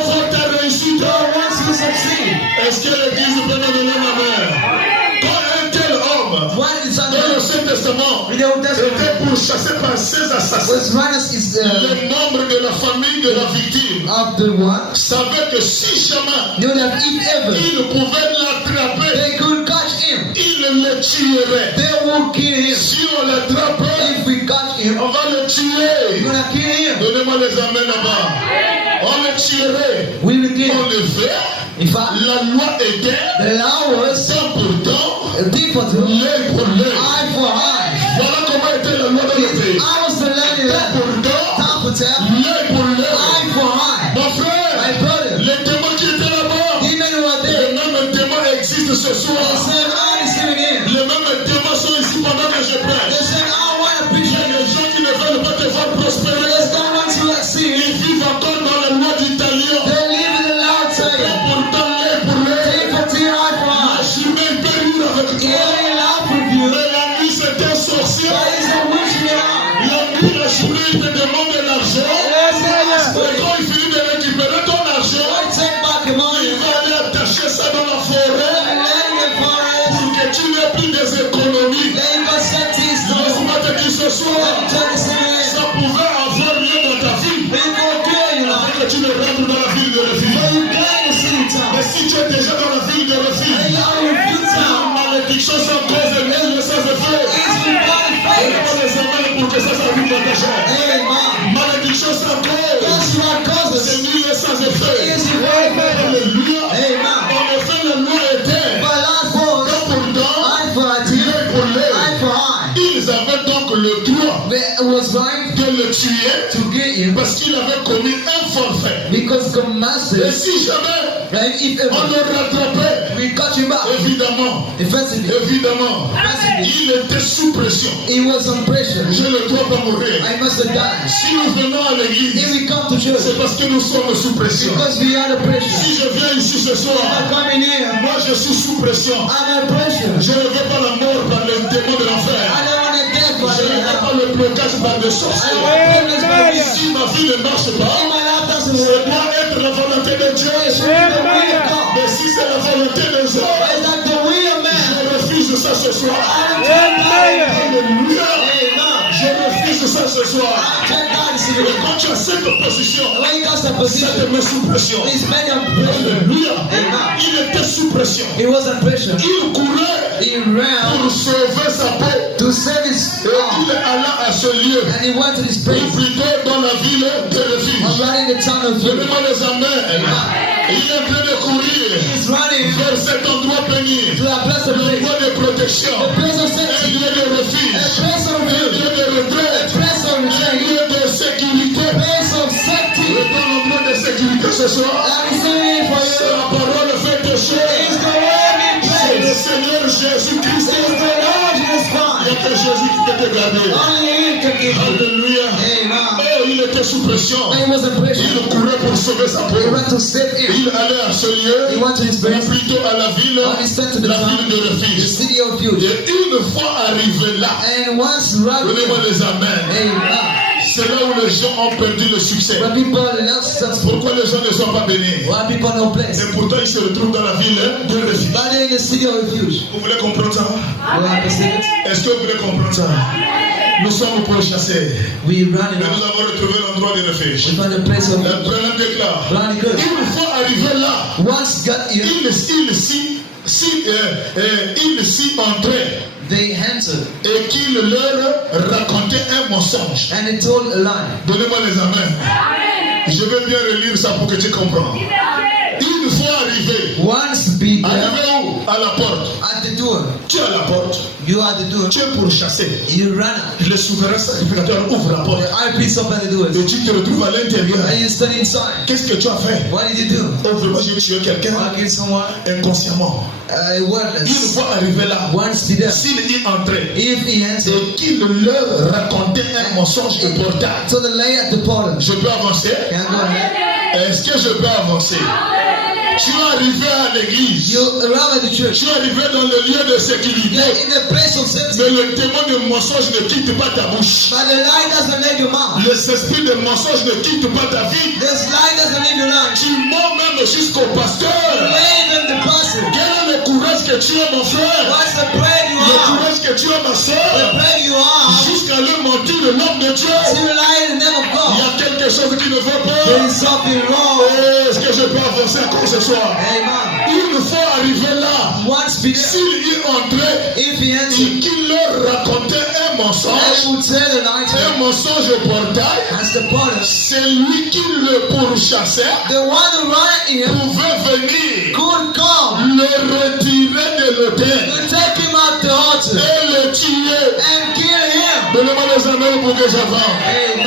Testament In the Old Testament, était pourchassé par 16 assassins. was runners is Les membres de la famille de la victime of the one. savaient que si jamais Know that if ever ils pouvaient l'attraper, they could catch him, ils le tueraient. they will kill him. Si on l'attrape, If we catch him, on va le we're tuer. gonna kill him. Donnez-moi les amens là-bas. On le tuerait. We will kill En him. effet, In fact, la loi était the law was tant pour tant, different. l'œil pour l'œil. Eye for eye. Voilà comment était la loi dans le pays. I was the land Tant pour tant, time for time, l'œil pour l'œil. eye for eye. Mon frère, My brother, les témoins qui étaient là-bas, even who are les there, mêmes témoins existent ce the soir. same eye is living in. Les mêmes témoins sont ici pendant que je The prêche. same eye want to Il y preach. a des gens qui ne veulent pas te voir prospérer. There's no one to succeed. Ils vivent encore dans la loi du talion. They live in the loud tale. Pourtant, l'œil pour l'œil. Eye for tear, eye for La eye. jumelle peut rire avec Yeah, toi. they laugh with you. Mais la nuit, c'est un sorcier. That is the witch we are. La nuit, la journée, il te demande de l'argent. Et quand il finit de récupérer ton argent, I take back the il money. va aller attacher ça dans la forêt And then the forest. pour que tu n'aies plus des économies. Then you set this door. Laisse-moi te dire ce soir, Turn the city. ça pouvait avoir lieu dans ta vie. People kill you now. Afin que tu ne rentres dans la ville de refuge. But you get the city Mais town. si tu es déjà dans la ville de And refuge, you are in the la town. malédiction sans cause et même sans effet. It's been body Donne-moi fight. les amens pour que ça s'arrive dans ta chair. Amen. Malédiction sans cause, That's what causes. c'est nul et sans effet. It's in body fight. Alléluia. Amen. En effet, la loi était But last was tant pour tant, eye for eye. l'œil pour l'œil. Eye for eye. Ils avaient donc le droit But it was right de le tuer to get him parce qu'il avait commis un forfait. because the Et master, si jamais and if on ever le rattrapait, we cut him back, évidemment, defensively, il était sous pression. he was on pressure. Je ne dois pas mourir. I must have died. Si nous venons à If l'église, we come to church, c'est parce que nous sommes sous pression. because we are the pressure. Si je viens ici ce I'm soir, coming here. moi je suis sous pression. I'm under pressure. Je ne veux pas la mort par le démon de I l'enfer. don't want to death by Je ne the veux pas le blocage par des I sorciers. don't want to by this. Si ma vie ne marche If pas, my life doesn't ça work, doit être la volonté de Dieu. it should be the will of God. Mais si c'est la volonté des hommes, It's like the will of man. je refuse ça ce soir. I don't take God. Alléluia. Amen. Je refuse ça ce soir. I take God to see Et the quand tu as cette position, when he got that ça te position, met sous pression. he's made of pressure. Alléluia. Amen. Il était sous pression. He was under pressure. Il courait He ran pour sauver sa peau. to save his Et il life. alla à ce lieu. And he went to this Ou place. plutôt dans la ville de refuge. Right in the town of Judah. Donnez-moi les amens. Il est en train de courir He's running vers cet endroit béni. to a place of Un faith. endroit de protection. A place of Un safety. lieu de refuge. A place of Un faith. lieu de retraite. A place of Un retreat. lieu de sécurité. A place of Et safety. dans l'endroit de sécurité ce soir, I'm saying for c'est you. la parole fait de It's choses. the word in C'est le place. Seigneur Jésus-Christ. It's the Lord Jesus Il n'y a Christ. que Jésus qui peut te garder. Only Him can give you. Alléluia. Amen. Oh, il était sous pression. He was in pressure. Il courait pour sauver sa peau. He went to save him. Il allait à ce lieu, He went to his ou place. plutôt à la ville, On his way to the la town, ville de the refuge. city of refuge. Et une fois arrivé là, And once right donnez-moi there, les amens. amen. C'est là où les gens ont perdu le succès. When people are not successful, Pourquoi les gens ne sont pas bénis? why people no place? Et pourtant ils se retrouvent dans la ville de refuge. But in the city of refuge, Vous voulez comprendre ça? you understand? Est-ce que vous voulez comprendre ça? Nous sommes pourchassés. We run Mais it nous off. avons retrouvé l'endroit de refuge. We found a place of Le problème est là. running good. Une fois arrivé là, Once got here, il s'y entrait they answered et qu'il leur racontait un mensonge. and they told a lie. Donnez-moi les amens. Je vais bien relire ça pour que tu comprennes. Une fois arrivé, Once be there arrivé où? À la porte. at the door, Tu es à la porte. you are the door. Tu es pourchassé. You run out. Le souverain sacrificateur ouvre la porte. The high priest opened the doors. Et tu te retrouves à l'intérieur. And you stand inside. Qu'est-ce que tu as fait? What did you do? Oh, vraiment, j'ai tué quelqu'un I killed someone. inconsciemment. Une Wordless. fois arrivé là, Once be there. s'il y entrait If he answered, et qu'il leur racontait un mensonge épouvantable, so the lay at the portal. je peux avancer? Can I go ahead? Est-ce que je peux avancer? Tu es arrivé à l'église. You arrive at the church. Tu es arrivé dans le lieu de sécurité. You're in the place of safety. Mais le démon de mensonge ne quitte pas ta bouche. But the lie doesn't leave your mouth. L'esprit de mensonge ne quitte pas ta vie. This lie doesn't leave your life. Tu mens même jusqu'au pasteur. Even the person. Quel est le courage que tu as, mon frère? What's the pride you Le are? courage que tu as, ma The soeur. pride Dieu, till you lie in the name of il y God, a quelque chose qui ne va there pas. is something wrong. Est-ce que je peux avancer encore ce soir? Amen. Une fois arrivé là, Once Peter, s'il y entrait if he et entered, qu'il leur racontait un I mensonge, would tell the night un mensonge au portail, as the potter, c'est lui qui le pourchassait, the one who ran him pouvait venir could come le retirer de l'autel to take him out the altar et le tuer. and kill him. Donnez-moi les amis pour que j'avance. Amen.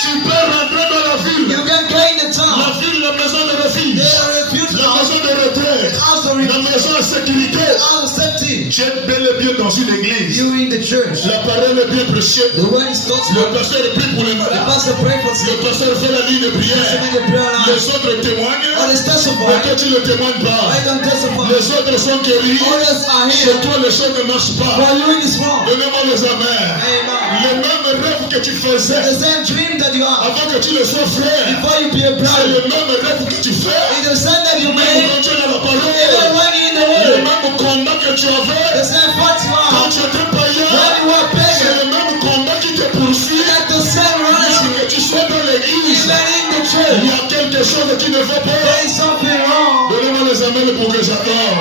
Tu peux rentrer dans la ville. You can gain the La town. ville, la maison de refuge, They are refused la now. maison de retraite, House of la maison de sécurité. out of safety. Tu es bel et bien dans une église. You in the church. La parole est bien prêchée. The word is taught. Le pasteur prie pour les The malades. pastor pray for Le sick. pasteur fait la ligne de The prière. man the prayer line. Les autres témoignent, Others mais testify. toi tu ne témoignes pas. I don't testify. Les autres sont guéris. Others are Chez here. toi, les choses ne marchent pas. While you in this wrong. Donnez-moi les amens. Amen. Les mêmes rêves que tu faisais The same dream that you have avant que tu ne sois frère, before you be a c'est brother. le même rêve que tu fais. It's the same that you Même made. quand tu es dans la Even parole. when you're in the Le word. même combat que tu avais The same fight you quand have tu étais when païen. you were C'est pagan. le même combat qui te poursuit. That the same runs Même you. que tu sois dans l'église, Even in the il church. y a quelque chose qui ne va There pas. is something wrong. Donnez-moi les amens pour que j'attende.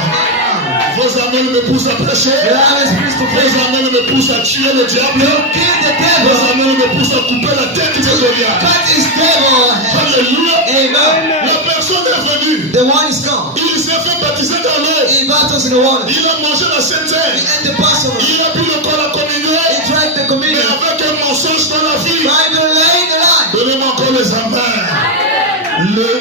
Vos amens me poussent à prêcher. The Holy Spirit to Vos pray. amens me poussent à tuer le diable. You kill the Vos devil. amens me poussent à couper la tête de Goliath. Cut his devil. Alléluia. Amen. La personne est venue. The one is come. Il s'est fait baptiser dans l'eau. He battles in the water. Il a mangé la Sainte He Seine. ate the Passover. Il a bu le corps à communion. He drank the Mais communion. avec un mensonge dans la vie. By the lay the line. Donnez-moi encore les amens.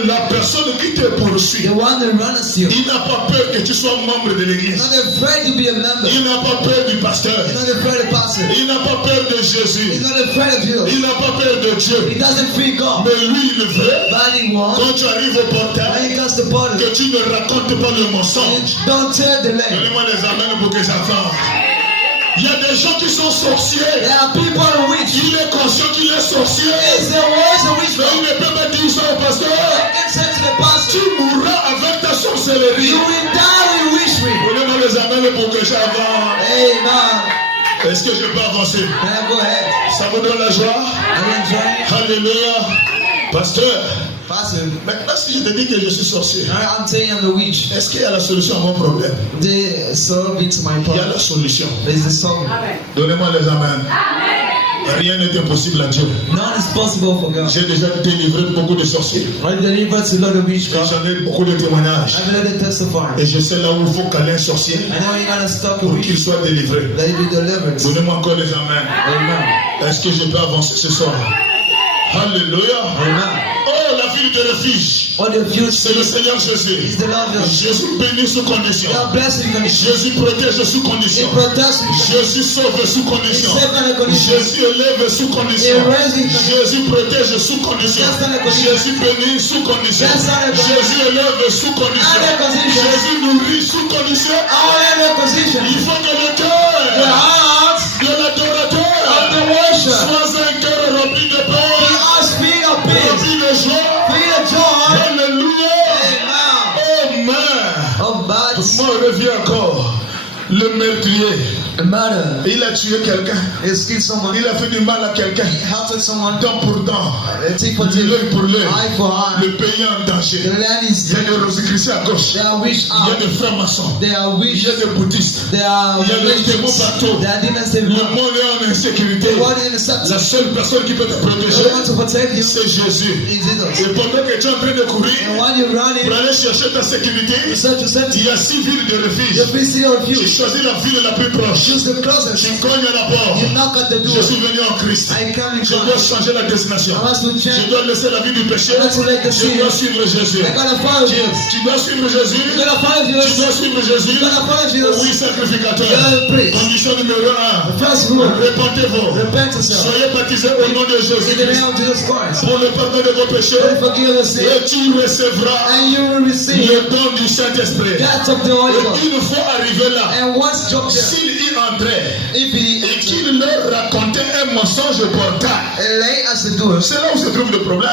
La personne qui te poursuit, The one that runs you. il n'a pas peur que tu sois membre de He's l'église. not afraid to be a member. Il n'a pas peur du pasteur. He's not afraid of pastor. Il n'a pas peur de He's Jésus. not afraid of you. Il n'a pas peur de Dieu. He doesn't fear God. Mais lui, il veut, But he wants. quand tu arrives au When portail, he comes to party, que tu ne racontes pas le mensonge. don't tell the lay. Donnez-moi les amens pour que j'entende. Il y a des gens qui sont sorciers. There are people who witch. Il est conscient qu'il est sorcier. It's the words of witch. Mais il ne peut pas dire ça au pasteur. Can say to the pastor, Tu mourras avec ta sorcellerie. you will die with witchery. Donnez-moi les amens pour que j'avance. Amen. Est-ce que je peux avancer? Can I go ahead? Ça vous donne la joie? Are you enjoying? Alléluia. Pasteur, Pastor, maintenant si je te dis que je suis sorcier, I'm telling you I'm the witch. est-ce qu'il y a la solution à mon problème? The solve it to my Il y a problem. la solution. There's the solve. Donnez-moi les amens. Rien n'est impossible à Dieu. None is possible for God. J'ai déjà délivré beaucoup de sorciers. I delivered to a lot of Et witchcraft. j'en ai beaucoup de témoignages. I've let it testify. Et je sais là où il faut caler un sorcier I know you're gonna stop a pour witch. qu'il soit délivré. Let it be delivered. Donnez-moi encore les amens. Amen. Est-ce que je peux avancer ce soir? Alléluia. Amen. Oh, la ville de refuge. All the views C'est le Seigneur is Jésus. the Lord of Jésus bénit sous condition. God bless you condition. Jésus protège sous He condition. protects you. Jésus sauve sous He condition. saves under condition. Jésus élève sous condition. He raises in condition. Jésus protège sous condition. Yes, under condition. Jésus bénit sous condition. Yes, under condition. Jésus élève sous condition. Under condition. Jésus nourrit sous condition. All in the position. Il faut que le The cœur heart de l'adorateur of the worship. soit un cœur rempli de The paix, heart speed of peace. rempli de joie. Speed of joy. Alléluia. Amen. Amen. Of bodies. Moi, on revient encore. Le meurtrier, The murder. il a tué quelqu'un. He killed someone. Il a fait du mal à quelqu'un. He helped someone. Dent pour dent. Tit for L'œil tit. pour l'œil. Eye for eye. Le pays en danger. The land Il is. y a des rosicruciers à gauche. They are witch Il y a out. des francs-maçons. They are Il witch. y a des bouddhistes. They are Il y a des démons religions. partout. They are demons Le everywhere. monde est en insécurité. The world is in the subject. La seule personne qui peut te protéger, The one to protect you c'est Jésus. is Jesus. Et pendant que tu es en train de courir And while you're pour running, aller chercher ta sécurité, you search yourself. il y a 6 villes de refuge. The free city of Tu you. choisis la ville la plus proche. Choose the closest. Tu cognes à la porte. You knock at the door. Je suis venu en Christ. I come in Je dois Christ. changer la destination. I must to Je change. dois laisser la vie du péché. I must to let the Je sin. dois suivre Jésus. I gotta follow Jesus. Tu dois suivre Jésus. You gotta follow Tu Jesus. dois suivre Jésus. You gotta follow Jesus. Oui, sacrificateur. You gotta pray. Condition numéro 1. The first rule. Répentez-vous. Repent yourself. Soyez baptisés au nom de In the Jésus name of Jesus Christ. pour le pardon de vos péchés. And forgive your sin. Et tu recevras And you will receive le don du Saint-Esprit. that of the Holy Ghost. Et une fois arrivé là, And once dropped there, s'il y entrait if he et qu'il leur racontait un mensonge au portail, lay as the door, c'est là où se trouve le problème.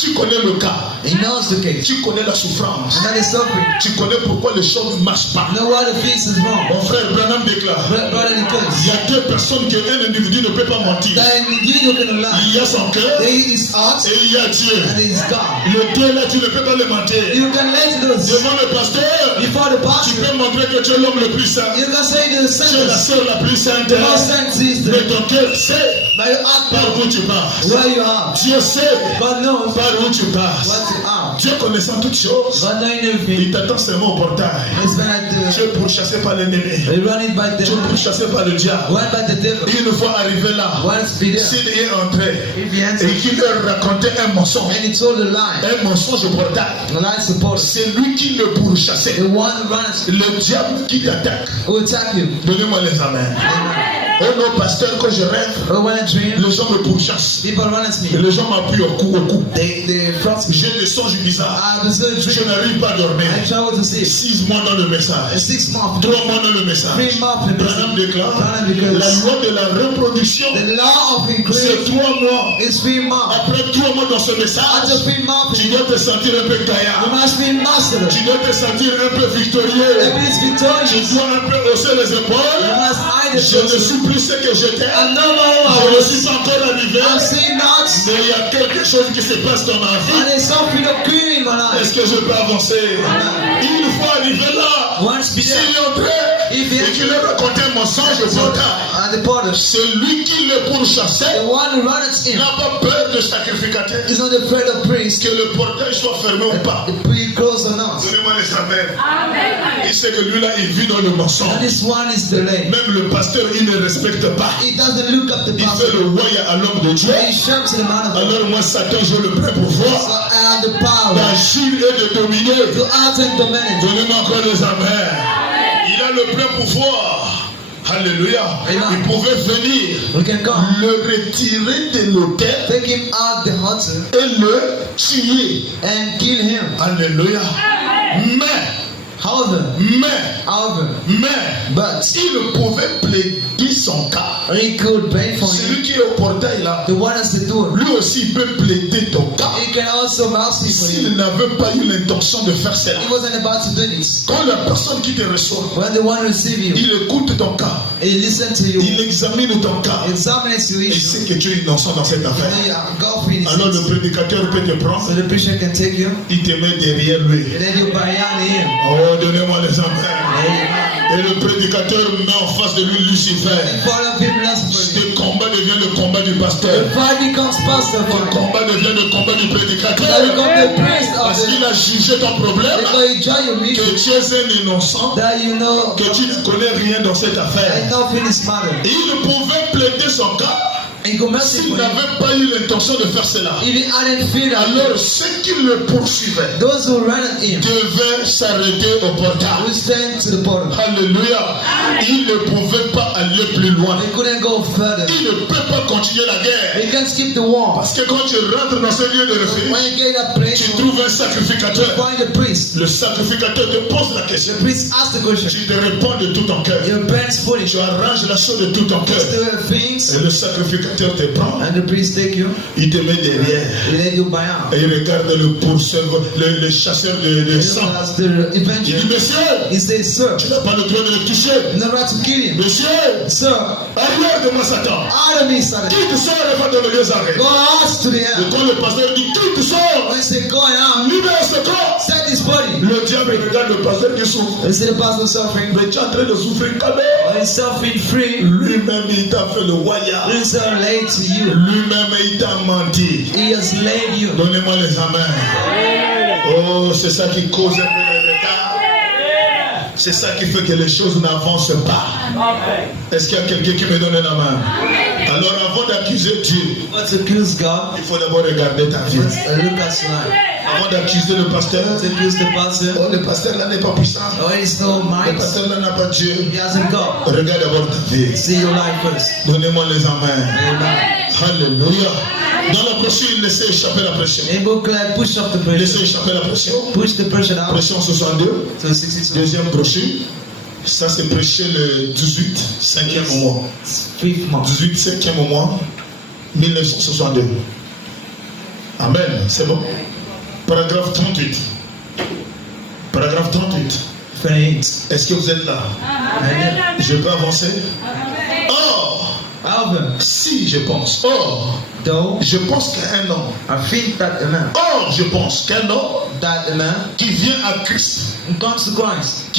Tu connais le cas. He knows the case. Tu connais la souffrance. And that is suffering. Tu connais pourquoi les choses ne marchent pas. Know why the things is wrong. Mon frère Branham déclare. Brother Il declares y a deux personnes qu'un individu ne peut pas mentir. that individual can Il lie. y a son cœur There is heart et il y a Dieu. and there is God. Les deux là, tu ne peux pas les mentir. You can let those Devant le pasteur, before the tu pastor. peux montrer que tu es l'homme le plus saint. You can say to the Tu es la saints, sœur la plus sainte. the most saint sister, Mais ton cœur sait but your heart par knows où tu passes. where you are. Dieu sait God knows par où tu passes. what you are. Dieu connaissant toutes choses, God knowing everything. il t'attend seulement au portail. It's been at Tu es pourchassé par l'ennemi. they run it by Tu es the pourchassé par le diable. run by the devil. Une fois arrivé là, Once be there. s'il est entré If he et answers qu'il leur racontait un mensonge, and he told a lie, un mensonge au portail, the lie supporter, c'est lui qui le pourchassait. the one who runs Le diable qui t'attaque. will attack you. Donnez-moi les amens. Amen. Oh non, pasteur, quand je rêve, But when I dream, les gens me pourchassent. people run at Et me. les gens m'appuient au cou. They front me. J'ai des songes bizarres. I was going to Je dream. n'arrive pas à dormir. I travel to sleep. 6 mois dans le message. 6 months. 3 mois dans le message. 3 months in Branham the déclare Branham declares, la loi de la reproduction, the law of c'est increase 3 mois. is 3 months. Après 3 mois dans ce message, After 3 months, tu dois te sentir un peu you gaillard. must be master. Tu dois te sentir un peu If victorieux. it's Tu victorious, dois un peu hausser les you épaules. must hide the Je ne truth. suis plus ce que j'étais. I know my Je ne own. suis pas encore arrivé. I'm saying not. Mais il y a quelque chose qui se passe dans ma vie. And there's something of green in my life. Est-ce que je peux avancer? Une fois arrivé là, Once be s'il there, est entré if he et qu'il leur racontait un mensonge au portail, and the potter, c'est lui qui le pourchassait. the one who runs Il him, n'a pas peur de sacrificateur. is not afraid of priest. Que le portail soit fermé ou pas. The priest close or not. Donnez-moi les amens. Il sait que lui là, il vit dans le And mensonge. this one is the lane. Même le pasteur, il ne respecte pas. He doesn't look up the Il fait pastor. le roi à l'homme de Dieu. He shouts to the man of God. Alors moi, Satan, j'ai le plein So pouvoir I have the power d'agir et de dominer. to act and dominate. Donnez-moi encore les amens. Il a le plein pouvoir. Alléluia. Amen. Il pouvait venir We can come. le retirer de l'autel Take him out the altar et le tuer. and kill him. Alléluia. Mais, However, but il pouvait plaider son cas. he could pay for Celui him. qui est au portail là, The one has the door. lui aussi il peut plaider ton cas. He can also mercy for you. S'il n'avait pas eu l'intention de faire cela. He wasn't about to do this. Quand la personne qui te reçoit, When the one receive you, il écoute ton cas, he listen to you, il examine ton cas examines your et issue. sait que tu es innocent dans cette affaire. Then you go for it. Alors le prédicateur peut te prendre, So the preacher can take you, il te met derrière lui. and then you buy him. Oh, donnez-moi les amens. Amen. Et le prédicateur met en face de lui Lucifer. In front of him, Lucifer. Le combat devient le combat du The pasteur. fight becomes pastor for Le him. combat devient le combat du That prédicateur. becomes the priest of Parce qu'il the. a jugé ton problème, Because he judge your que issue. tu es un innocent, That you know, que tu ne connais rien dans cette affaire. and nothing is matter. Il pouvait plaider son cas And go mercy s'il for him. n'avait pas eu l'intention de faire cela. If he hadn't feared Alors ceux qui le poursuivaient those who ran at him devaient s'arrêter au portail. will stand to the bottom. Alléluia. Il ne pouvait pas aller plus loin. They couldn't go further. Il ne peut pas continuer la guerre. They can't skip the war. Parce que quand tu rentres dans ce lieu de When refuge, you get that place, tu trouves un sacrificateur. find the priest. Le sacrificateur te pose la question. The priest asks the question. Tu te réponds de tout ton cœur. Your parents fully. Tu arranges la chose de tout ton cœur. Just the things, Et le sacrificateur te prend. and the priest take you. Il te met derrière. He let you buy out. Et il regarde le poursuivre, le chasseur de sang. That's the Il dit, avenger. monsieur, He says, sir, tu n'as pas le droit de le toucher. you have no right to kill him. Monsieur, Sir, arrière de moi Satan. out of me, Satan. Quitte sort et va dans le lieu arrêt. Go out to the Et end. quand le pasteur dit quitte sort, When you say go out, libère ce corps. set his body. Le diable regarde le pasteur qui souffre. You see the pastor suffering. Mais tu es en train de souffrir quand même. When he's suffering free, Lui-même il t'a fait le voyage. he's laid to you. Lui-même il t'a menti. He has laid you. Donnez-moi les amens. Oh, c'est ça qui cause un peu le retard. C'est ça qui fait que les choses n'avancent pas. Est-ce qu'il y a quelqu'un qui me donne un main? Alors avant d'accuser Dieu, But to accuse God, il faut d'abord regarder ta vie. let's look at your life. Avant d'accuser le pasteur, To accuse the pastor, oh, le pasteur là n'est pas puissant. oh, he's no Le mind. pasteur là n'a pas Dieu. He hasn't God. Regarde d'abord ta vie. See your life first. Donnez-moi les amens. Amen. Alléluia. Dans la pression, laissez échapper la pression. A book like push up the pressure. Laissez échapper la pression. Push the pressure out. Pression 62. To 62. Deuxième brochure. Ça c'est prêché le 18, 5e mois. 5th month. 18, 5e mois, 1962. Amen. C'est bon. Paragraphe 38. Paragraphe 38. 28. Est-ce que vous êtes là? Amen. Je peux avancer? Or, However, si je pense, or, though je pense qu'un homme, I think that a man, or je pense qu'un homme that a man qui vient à Christ, who comes to Christ,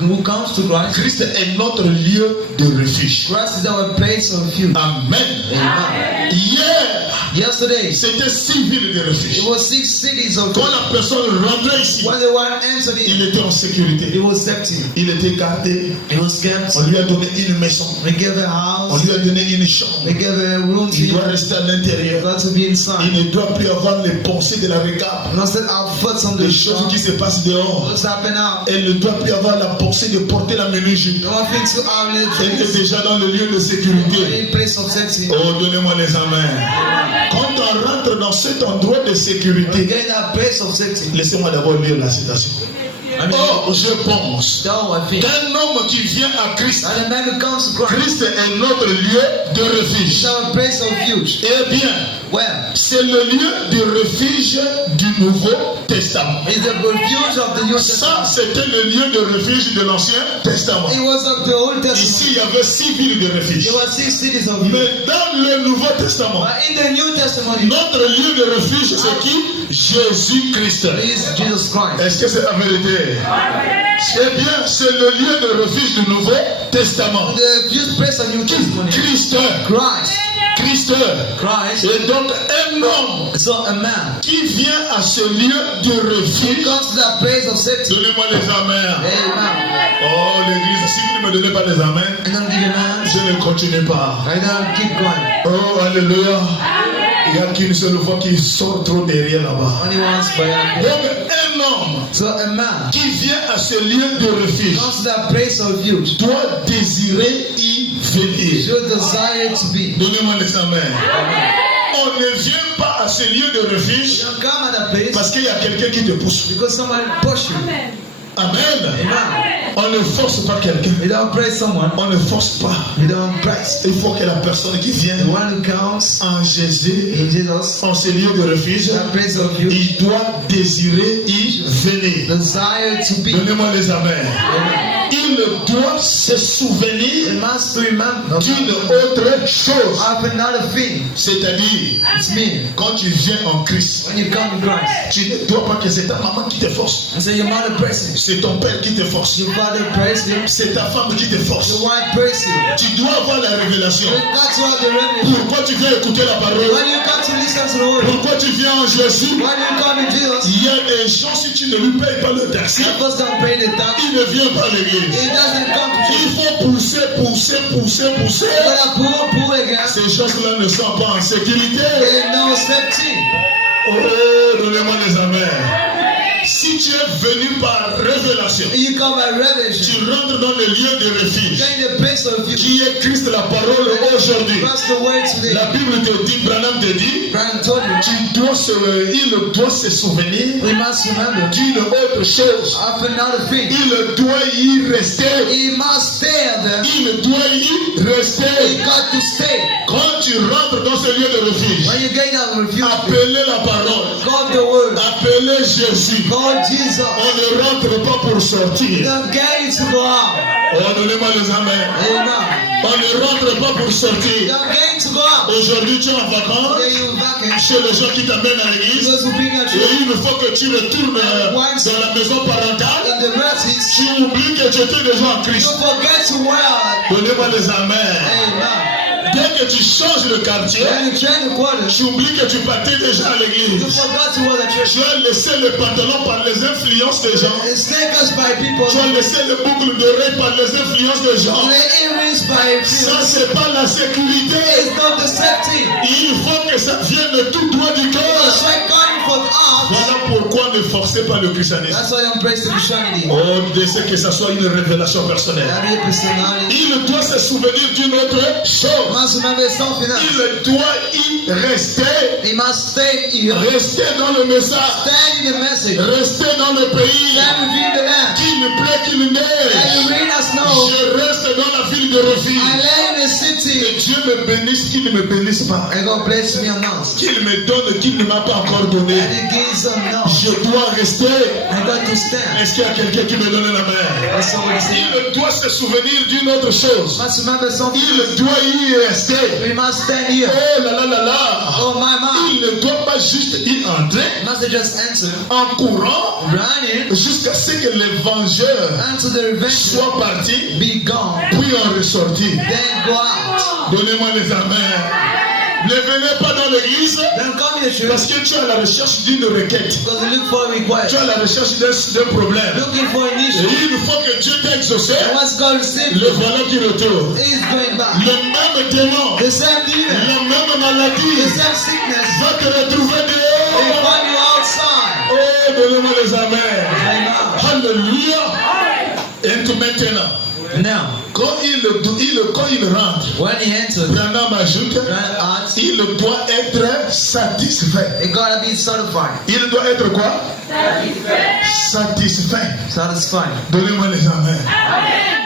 who comes to Christ, Christ est notre lieu de refuge. Christ is our place of refuge. Amen. Amen. Hier, Yesterday, c'était 6 villes de refuge. it was 6 cities of Quand la personne rentrait ici, when the one entered il it, était en sécurité. it was safety. Il était gardé. It was kept. On lui a donné une maison. We gave a On house. lui a donné une chambre. We gave a room to Il doit you. rester à l'intérieur. Got to be Il inside. ne doit plus avoir les pensées de la regard. Not set our foot on the Les choses qui shore. se passent dehors. What's happening now? Elle ne doit plus avoir la pensée de porter la menue jupe. No one thinks to our little Elle est dreams. déjà dans le lieu de sécurité. Any place of safety. Oh, donnez-moi les amens. Quand on rentre dans cet endroit de We sécurité, get that place of safety. laissez-moi d'abord lire la citation. I mean, Oh, je pense though I think qu'un homme qui vient à Christ, that a man who comes to Christ Christ est notre lieu de is refuge. our place of refuge. Eh bien, Well, c'est le lieu de refuge du Nouveau Testament. it's the refuge of the New Ça, Testament. c'était le lieu de refuge de l'Ancien Testament. It was of the Old Testament. Ici, il y avait 6 villes de refuge. There were 6 cities of refuge. Mais dans le Nouveau Testament, But in the New Testament, notre lieu de refuge, c'est qui? Jésus-Christ. it is Jesus Christ. Est-ce que c'est la vérité? Eh bien, c'est le lieu de refuge du Nouveau Testament. The refuge place of New Testament. Christ. Christ. Christ. Christ. Et donc, un homme So a man qui vient à ce lieu de who refuge, comes to that place of safety. donnez-moi les amens. Amen. Oh, l'église, si vous ne me donnez pas les amens, I don't give a man. je ne continue pas. I don't keep going. Oh, alléluia. Il n'y a qu'une seule fois qui sort trop derrière là-bas. Only once by a Donc, un homme So a man qui vient à ce lieu de refuge comes to that place of refuge. doit désirer y venir. Should desire to be. Donnez-moi les amens. On ne vient pas à ce lieu de refuge You don't come at that place parce qu'il y a quelqu'un qui te pousse. because somebody push you. Amen. Amen. On ne force pas quelqu'un. You don't praise someone. On ne force pas. You don't praise. Il faut que la personne qui vient The one who comes en Jésus, in Jesus, en ce lieu de refuge, that place of refuge, il doit désirer y venir. desire to be. Donnez-moi les amens. Amen. Il doit se You souvenir must remember d'une autre chose. of another thing. C'est-à-dire, It's me. quand tu viens en Christ, When you come to Christ, tu ne dois pas que c'est ta maman qui te force. and say your mother prays C'est ton père qui te force. you, your father prays you, C'est ta femme qui te force. your wife prays you. Tu dois avoir la révélation. You got to have the revelation. Pourquoi tu viens écouter la parole? When you come to listen to the word, Pourquoi tu viens en Jésus? when you come in Jesus, Il y a des gens, si tu ne lui payes pas le taxi, the first don't pay the tax. il ne vient pas à l'église. It doesn't come to Il church. faut pousser. You gotta pull again. Ces choses-là ne sont pas en sécurité. There's no safety. Oh, donnez-moi les amens. Si tu es venu par révélation, You come by tu revelation. rentres dans le lieu de refuge, Gain the place of you. qui est Christ la parole aujourd'hui. Trust the word today. La Bible te dit, Branham te dit, Brian told you. il doit se souvenir We must remember d'une autre chose. of another thing. Il doit y rester. He must stay there. Il doit y He rester. got to stay. Quand tu rentres dans ce lieu de refuge, When you gain that refuge, appelez la parole, call the word. appelez Jésus. Call Jesus. On ne rentre pas pour You sortir. don't get it to go out. Oh, donnez-moi les amens. Amen. On ne rentre pas pour You sortir. don't get it to go out. Aujourd'hui, tu es en vacances Today you back in. chez les gens qui t'amènent à l'église. Those who bring a Et church il faut que tu retournes dans la maison parentale. in the mercies. Tu oublies que tu étais déjà en You Christ. forget to wear. Donnez-moi les amens. Amen. Dès que tu changes de quartier, When you change the quarters, tu oublies que tu partais déjà à you l'église. forgot to wear the church. Tu as laissé le pantalon par les influences des gens. It's sneakers by people. Tu as laissé le boucle d'oreille par les influences des gens. The earrings by Ça, people. c'est pas la sécurité. It's not the safety. Il faut que ça vienne tout droit du It's cœur. right coming from us. Voilà pourquoi ne forcez pas le christianisme. That's why I'm praising Christianity. Oh, de que ça soit une révélation personnelle. That be a personality. Il doit se souvenir d'une autre chose. Must remember something else. Il doit y rester. He must stay here. Rester dans le message. Stand in the message. Rester dans le pays. Stand within the land. Qu'il plaît, qu'il And neige. you read us know. Je reste dans la ville de refuge. I lay in the Que Dieu me bénisse, qu'il ne me bénisse pas. And God bless me or not. Qu'il me donne, qu'il ne m'a pas encore donné. And He gives or not. Je dois rester. I got to stand. Est-ce qu'il y a quelqu'un qui me donne la main? Or somebody say, Il doit se souvenir d'une autre chose. must remember something. Il doit y rester. We must stand here. Oh là là là là. Oh my man. Il ne doit pas juste y entrer Must just enter, en courant running, jusqu'à ce que les vengeurs until the revenge soient partis, be gone. puis en ressortir. Then go out. Donnez-moi les amens. Ne venez pas dans l'église Then come in the parce church que tu es à la recherche d'une requête. because you look for a Tu es request. à la recherche d'un problème. Looking for an Et issue. une fois que Dieu t'a exaucé, And once God receives le you, voilà qui retourne. He is going back. Le même démon, The same demon, la même the maladie same sickness, va te retrouver they dehors. find you outside. Oh, donnez-moi les amens. Amen. Alléluia. Et que maintenant, Now, quand il rentre, when he enters, Branham ajoute, out, il doit être satisfait. it gotta be certified. Il doit être quoi? Satisfait. Satisfied. Donnez-moi les amens.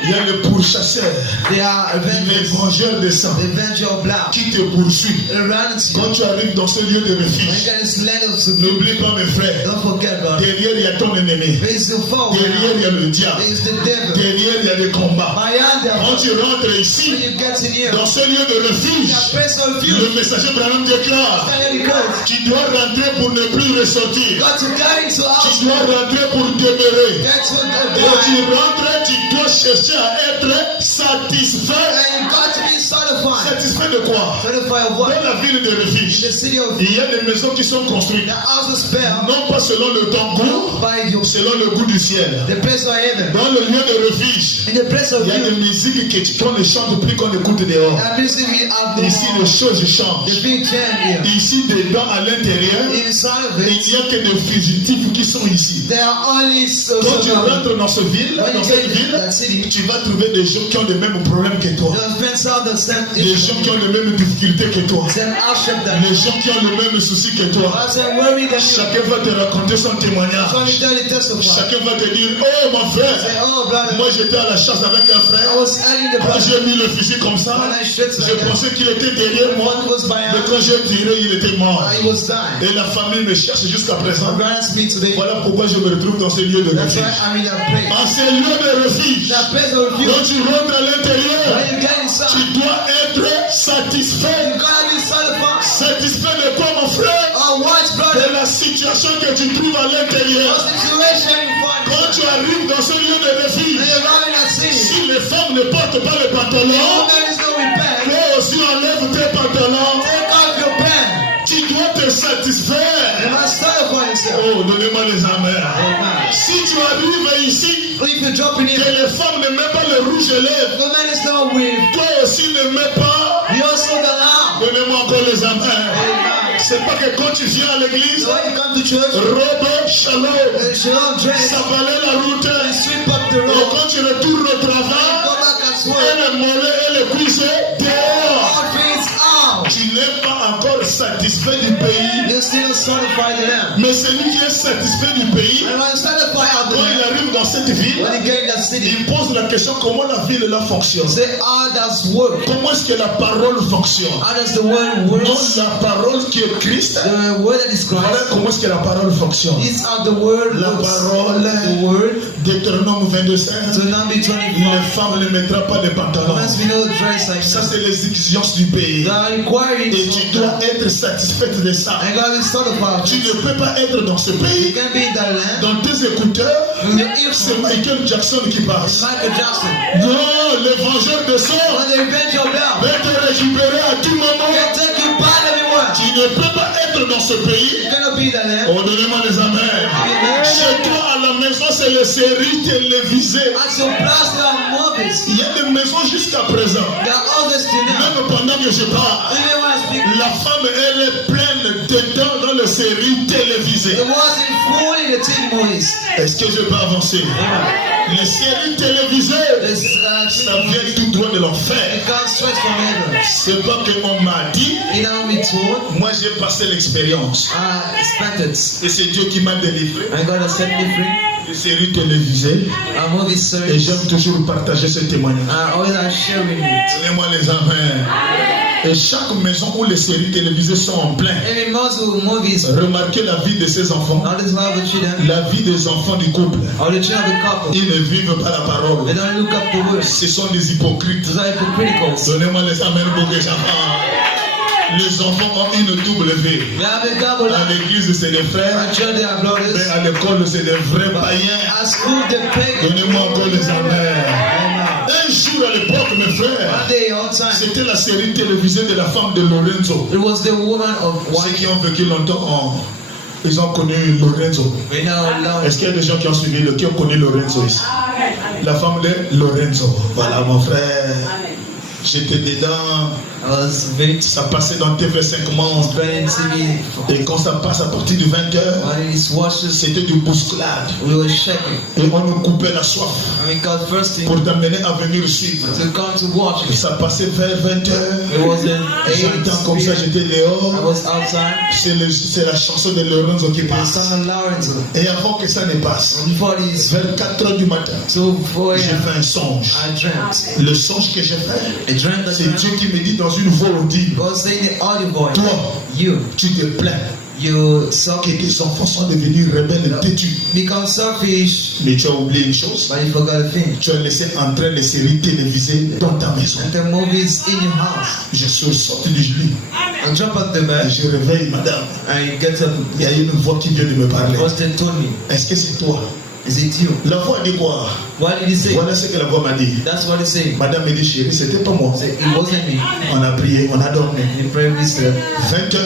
Il y a le pourchasseur, They are les avengers, vengeurs de sang the avenger of blood. qui te poursuit. Around you. Quand tu arrives dans ce lieu de When you refuge, get this land of subdue, n'oublie pas mes frères, don't forget about it. derrière il y a ton ennemi. There is the foe. Derrière il y a le diable. There is the devil. Derrière il y a des combats. My hand Quand devil. tu rentres When ici, you get in here, dans ce lieu de refuge, the place of you. le messager Branham déclare, Stand because tu dois rentrer pour ne plus you ressortir. got to get into Tu house. dois rentrer pour demeurer. Get to Et the tu door. rentres, tu dois chercher à être satisfait. And you got to be certified. Satisfait de quoi? Certified of Dans what? la ville de In refuge, the city of il y a des maisons qui sont construites, the houses built non pas selon le ton goût, by you. selon le goût du ciel. The place of heaven. Dans le lieu de refuge, In the place of il y a des you. musiques qu'on ne chante plus, qu'on écoute dehors. And music we have no Ici, les choses changent. the big chant here. Ici, dedans, à l'intérieur, Inside of il it, n'y a que des fugitifs qui sont ici. there are only so Quand tu so rentres dans cette ville, when dans you cette get in ville, that city, tu vas trouver des gens qui ont les mêmes problèmes que toi. the friends are the same Des gens qui ont les mêmes difficultés que toi. same hardship that Les gens qui ont les mêmes soucis que toi. I said worry that you Chacun va te raconter son témoignage. so you tell the testify. Chacun va te dire, oh mon Say, frère, oh brother, moi j'étais à la chasse avec un I frère. was adding the Quand brother j'ai mis le fusil comme ça, when I shot je like that. pensais qu'il était derrière moi. One was by Mais hand, quand j'ai tiré, il était mort. he was dying. Et la famille me cherche jusqu'à présent. Grants me today. Voilà pourquoi je me retrouve dans ce lieu de That's why refuge. I'm in that place. Dans ce lieu de refuge, That place of you. quand tu rentres à l'intérieur, When you get tu inside, dois être satisfait. you gotta be certified. Satisfait de quoi, mon frère? Oh, what brother? De la situation que tu trouves à l'intérieur. What situation you find? Quand tu arrives dans ce lieu de refuge, When you're around in that city, si les femmes ne portent pas le the pantalon, woman is no repair. toi aussi enlève tes pantalons. Take off your pants. Tu dois te You satisfaire. must certify yourself. Oh, donnez-moi les amens. Amen. Si tu arrives ici, If you drop in que here, les femmes ne mettent pas le rouge à lèvres, the man is not with. toi aussi ne mets pas. You also don't have. Donnez-moi encore les amens. Amen. C'est pas que quand tu viens à l'église, So when you come to church, robe, chalot, you don't dress, ça valait la route. you sweep up the Et road, quand tu retournes au go travail, back at et work, le mollet et le cuisse dehors. all things out. Tu n'es pas encore satisfait du pays. You still certify the land. Mais celui qui est satisfait du pays, And when you certify out the quand il land, arrive dans cette ville, when you get in that city, il pose la question comment la ville là fonctionne. say how does work? Comment est-ce que la parole fonctionne? How does the word Non, work? la parole qui est Christ. The word that is Voilà Christ. comment est-ce que la parole fonctionne. Is how the word La works. parole, The word. Deutéronome 22:5. So now be 25. Les femmes ne mettront pas de pantalons. Once we know the dress like Ça, that, c'est les exigences du pays. they are requiring Et tu dois être satisfaite de ça. and God is certified. Tu ne peux pas être dans ce You pays. can be in that land. Dans tes écouteurs, With your c'est earphone. Michael Jackson qui passe. Michael Jackson. Non, les vengeurs de sang When they revenge your bell, va te récupérer à tout moment. they take you back everywhere. Tu ne peux pas être dans ce pays. You cannot be in that land. Oh, donnez-moi les amens. Chez toi, à la maison, c'est les séries télévisées. At your place, there are movies. Il y a des maisons jusqu'à présent. They are all this thing now. Même pendant que je parle, Even when I speak, la femme, elle est pleine dedans dans les séries télévisées. it wasn't full in the TV movies. Est-ce que je peux avancer? Les séries télévisées, This ça vient tout droit de l'enfer. it comes straight from heaven. C'est pas qu'on m'a dit, You know, we told, moi j'ai passé l'expérience. I spent it. Et c'est Dieu qui m'a délivré. And God has set me free. Les séries télévisées. movie Et series. j'aime toujours partager ce témoignage. Always I share with you. Donnez-moi les amens. Et chaque maison où les séries télévisées sont en plein, Every movies. remarquez la vie de ces enfants, Notice how the children, la vie des enfants du couple. or the children of the couple, Ils ne vivent pas la parole. they don't look up the words. Ce sont des hypocrites. Those are hypocriticals. Donnez-moi les amens pour que j'entende. Les enfants ont une double vie. We have a double À life. l'église, c'est des frères, Our children are brothers. mais à l'école, c'est des vrais païens. At school, they pay. Donnez-moi encore les amens. Amen. Un jour à l'époque, mes One frères, day, all time, c'était la série télévisée de la femme de Lorenzo. it was the woman of Ceux one. qui ont vécu longtemps, ils ont connu Lorenzo. We know Lord. Est-qui y a des gens qui ont suivi, qui ont connu Lorenzo ici? La femme de Lorenzo. Voilà, mon frère. J'étais dedans. I was very Ça passait dans TV5 Monde. playing TV. Et quand ça passe à partir de 20h, When it's watched, c'était du bousculade. we were shaking. Et on nous coupait la soif And we got thirsty pour t'amener à venir suivre. to come to watch Et it. ça passait vers 20h. It was in J'entends comme ça, 8. j'étais I dehors. was outside. C'est la chanson de Lorenzo qui The passe. son of Lawrence. Et avant que ça ne passe, And before this, vers 4h du matin, 4 j'ai a.m., fait un songe. I dreamt. Le songe que j'ai fait, A dream that c'est Dieu qui me dit dans une voix audible, God saying the audio voice, toi, you tu te plains you suck que tes enfants sont devenus rebelles et têtus. become selfish, Mais tu as oublié une chose, but you forgot a thing. tu as laissé entrer les séries télévisées dans ta maison. And the movies in your house. Je suis sorti du lit I jump out the et bed. je réveille madame. I get up. Il y a une voix qui vient de me parler. Austin told me, Est-ce que c'est toi? is it you? La voix dit quoi? What did he say? Voilà ce que la voix m'a dit. That's what he said. Madame me dit chérie, c'était pas moi. Say, it wasn't me. On a prié, on a dormi. He prayed this 20h,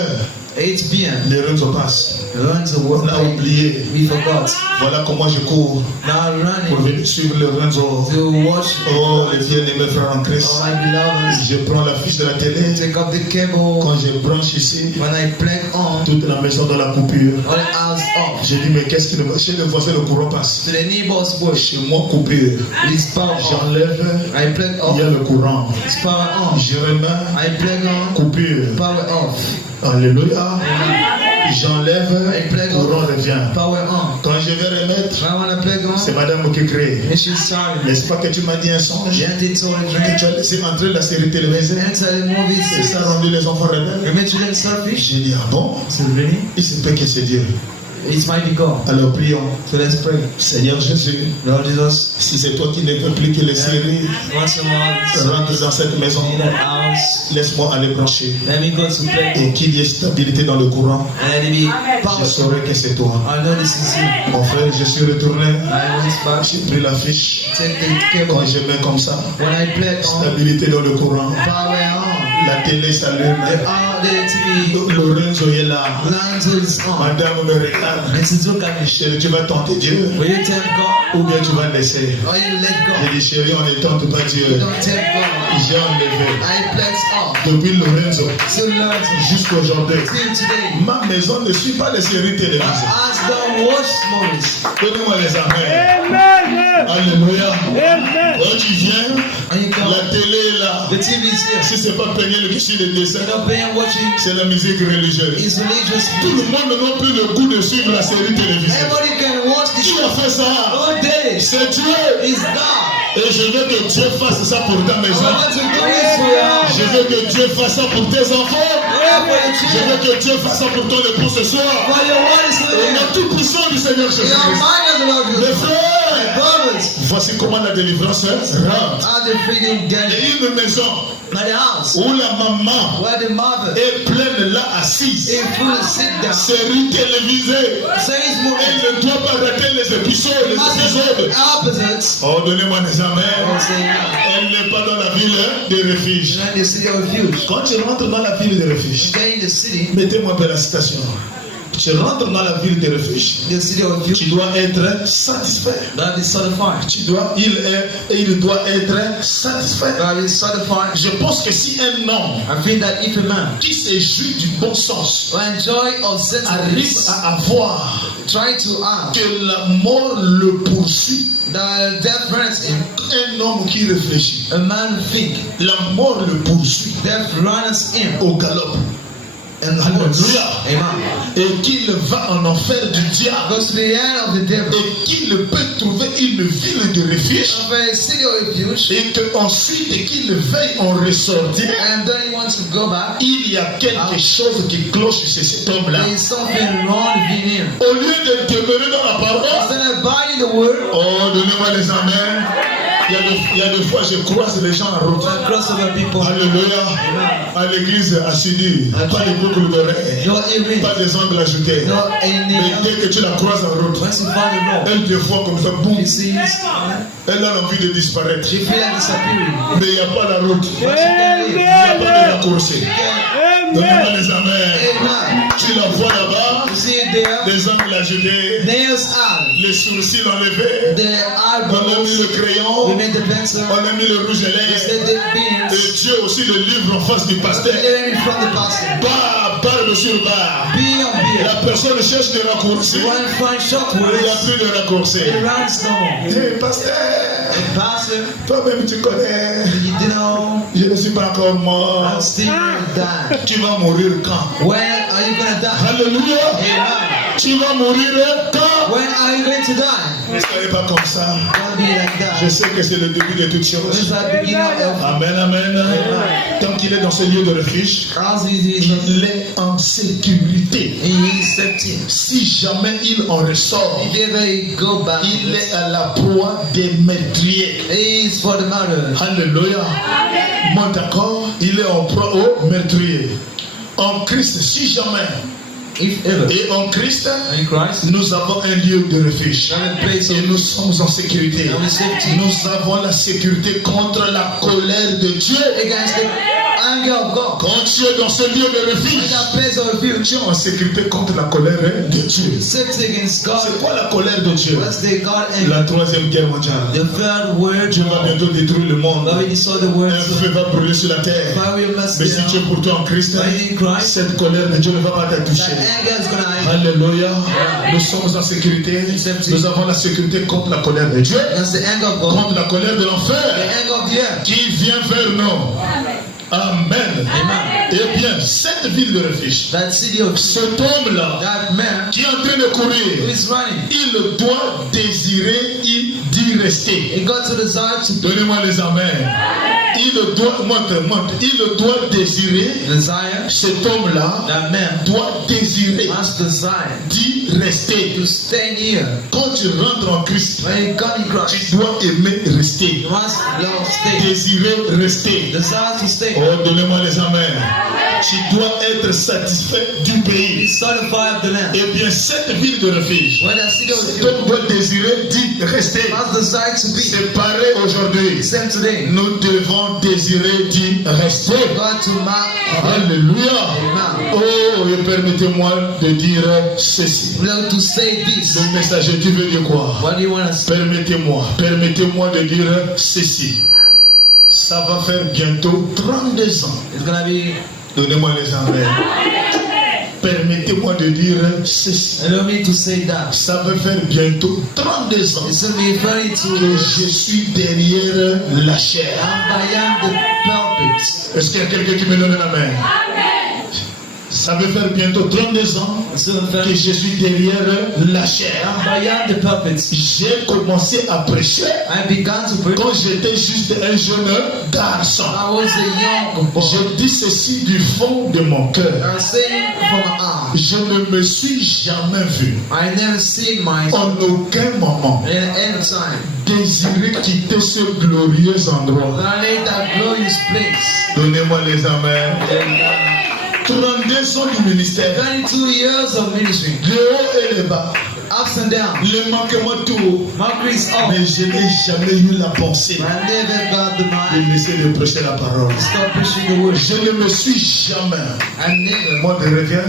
8 p.m. les réseaux passent. Learn to work. On a oublié. We forgot. Voilà comment je cours Now pour running venir suivre le réseau. to watch. Oh, les bien-aimés frères en Christ. Oh, my beloved. Je prends la fiche de la télé. Take up the cable. Quand je branche ici, When I plug on, toute la maison dans la coupure. all the house off. J'ai dit, mais qu'est-ce qui ne va? Chez le voisin, le courant passe. To the neighbor's bush. Chez moi, coupure. It's power off. J'enlève, I plug il y a off. le courant. It's power on. Je remets, I plug on. coupure. Power off. Alléluia. J'enlève, I plug courant on. revient. Power on. Quand je vais remettre, When I wanna plug c'est on, madame qui crée. and she's sorry. N'est-ce pas que tu m'as dit un songe? Then they told her Que tu as laissé entrer la série télévisée? enter the movie. C'est ça rendu les enfants rebelles? You made them selfish. J'ai dit, ah bon? So really, Il se peut que c'est Dieu. it's mighty God. Alors prions. So let's pray. Seigneur Jésus, Lord Jesus, si c'est toi qui ne veux plus que les séries once in a while, rentrent dans cette maison, in that house, laisse-moi aller brancher. let me go to play. Et qu'il y ait stabilité dans le courant, And let it be je power. saurai que c'est toi. I know this is you. Mon frère, je suis retourné. I went back. J'ai pris la fiche. Take the Quand cable. je mets comme ça, When I play on, stabilité dans le courant, power on. la télé s'allume. The TV Lorenzo est là. Lanzo is on. Madame me regarde. And to look at me. Chérie, tu vas tenter Dieu Will you tempt God ou bien tu vas laisser. or you let J'ai go? dit chérie, on ne tente pas Dieu. Don't tempt God. J'ai enlevé. I flex off. Depuis Lorenzo So learn to jusqu'aujourd'hui, till today. ma maison ne suit pas les séries télévisées. Ask don't watch movies. Donnez-moi les amens. Alléluia. Quand tu viens, And you come. la télé est là. The TV is here. Si c'est pas peigné le sur les dessins, You're not paying watching. c'est la musique religieuse. It's religious. Tout le monde n'a plus le goût de suivre la série télévisée. Everybody can watch the Qui show a fait ça? all day. C'est Dieu. It's God. Et je veux que Dieu fasse ça pour ta I maison. want to do this for your house. Je veux que Dieu fasse ça pour tes enfants. Pray for your Je children. veux que Dieu fasse ça pour ton époux ce soir. For your wife is Au nom here. tout puissant du Seigneur Your Jésus-Christ. mind love you. Mes frères, Brothers. voici comment la délivrance rentre. How the freedom get Et une maison by the house où la maman where the mother est pleine là assise. is full sit down. Série télévisée. Says movie. Elle ne doit pas rater les épisodes. Les épisodes. Opposites. Oh, donnez-moi des amens. Oh, say no. Elle n'est pas dans la ville de refuge. You're in the city of refuge. Quand tu rentres dans la ville de refuge, You're in the city. mettez-moi bien la citation. Tu rentres dans la ville de refuge, The city of refuge. tu dois être satisfait. That is certified. Il doit être satisfait. That is certified. Je pense que si un homme I feel that if a man qui se jouit du bon sens will enjoy of arrive sensibilities, à avoir try to act, que la mort le poursuit, that death runs him. un homme qui réfléchit, A man think la mort le poursuit death runs him au galop. and the woods. Alléluia. Amen. Et qu'il va en enfer du diable. Goes to the end of the devil. Et qu'il peut trouver une ville de refuge. Of a city of refuge. Et qu'ensuite, qu'il veuille en ressortir. And then he wants to go back. Il y a quelque chose qui cloche chez cet homme-là. There is something wrong with him. Au lieu de demeurer dans la parole, Instead of abiding the word, oh, donnez-moi les amens. Il y a des fois, je croise les gens en route. I cross over people. Alléluia. À l'église assidue, pas de boucles d'oreilles, No earring. pas des ongles ajoutés. No any. Mais dès que tu la croises en route, Once you find the law, elle te voit comme ça, boum, he sees. elle a envie de disparaître. She feels like disappearing. Mais il n'y a pas la route, il n'y Amen. a pas de raccourci. Donnez-moi les amens. Amen. Tu la vois là-bas, You see it there. les ongles ajoutés, Nails out. les sourcils enlevés, The on a mis eyebrows. le We crayon, made the pencil. on a mis le rouge à We lèvres. said the beans. Et Dieu aussi le livre en face du pasteur. Learning from the pastor. Barbe sur barbe. Be on beer. La personne cherche des raccourcis. You want to find short Il n'y a words. plus de raccourcis. It runs no more. Hey, pasteur, Pastor, toi-même tu connais. you know, Je ne suis pas encore mort. I'm still dying. Tu vas mourir quand? When are you going to die? Alléluia. Amen. Tu vas mourir quand? When are you going to die? Ne soyez pas comme ça. Don't be like Je that. sais que c'est le début de toutes This choses. is the beginning of Amen, amen. Tant qu'il est dans ce lieu de refuge, as he is. il est en sécurité. He is safety. Si jamais il en ressort, If ever he go back, il est à la proie des meurtriers. he is for the matter. Alléluia. Moi d'accord, il est en proie aux meurtriers. En Christ, si jamais, If ever. et en Christ, In Christ, nous avons un lieu de refuge. I'm in place Et of nous sommes en sécurité. I'm in safety. Nous avons la sécurité contre la colère de Dieu. Against the anger of God. Quand tu es dans ce lieu de In refuge, that place of refuge, tu es en sécurité contre la colère de Dieu. safety against God. C'est quoi la colère de Dieu? What's the God anger? La troisième guerre mondiale. The third word. Dieu va bientôt détruire le monde. But when you saw the Un words, feu va brûler sur la terre. fire will must Mais si tu es pour toi en Christ, in Christ, cette colère de Dieu ne va pas te that toucher. anger is gonna Alléluia. Nous sommes en sécurité. Nous avons la sécurité contre la colère de Dieu, That's the anger of God. contre la colère de The l'enfer anger of the earth. qui vient vers nous. Amen. Amen. Eh bien, cette ville de refuge, That city of cet homme-là that man qui est en train de who courir, is running. il doit désirer d'y rester. He got to desire to Donnez-moi les amens. Il doit, monte. Il doit désirer, desire. cet homme-là That man doit désirer must desire d'y rester. to stay near. Quand tu rentres en Christ, When you come in Christ, tu dois aimer rester. you must love stay. Désirer rester. Desire to stay. Oh, donnez-moi les amens. Tu dois être satisfait du Be pays. satisfied of the land. Eh bien, cette ville de refuge, When that city of cet refuge homme doit désirer d'y rester. must desire to be C'est pareil aujourd'hui. same today. Nous devons désirer d'y rester. God to mark. Alléluia. Amen. Oh, et permettez-moi de dire ceci. We have to say this. Le messager, tu veux dire quoi? What do you want to say? Permettez-moi de dire ceci. Ça va faire bientôt 32 ans. It's gonna be. Donnez-moi les amens. Permettez-moi de dire ceci. Allow me to say that. Ça va faire bientôt 32 ans It's gonna be very que true. je suis derrière la chair. I'm beyond the pulpit. Est-ce qu'il y a quelqu'un qui me donne la main? Ça va faire bientôt 32 ans It's gonna be que very. je suis derrière la chair. I'm beyond the pulpit. J'ai commencé à prêcher I began to preach. quand j'étais juste un jeune garçon. I was a young boy. Je dis ceci du fond de mon cœur. I'm saying from my heart. Je ne me suis jamais vu I never seen myself en aucun moment in any time. désirer quitter ce glorieux endroit. I need that glorious place. Donnez-moi les amens. 32 ans du ministère, 22 years of ministry. le haut et le bas, Ups and downs. le manquement tout haut. Mercury is up. Mais je n'ai jamais eu la pensée I never got the mind de laisser de prêcher la parole. to stop preaching the word. Je ne me suis jamais, I never. moi je reviens,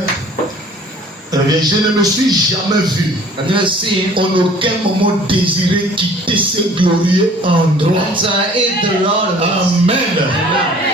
je ne me suis jamais vu I've never seen. en aucun moment désiré quitter ce glorieux endroit. Once I ate the Lord of us. Amen.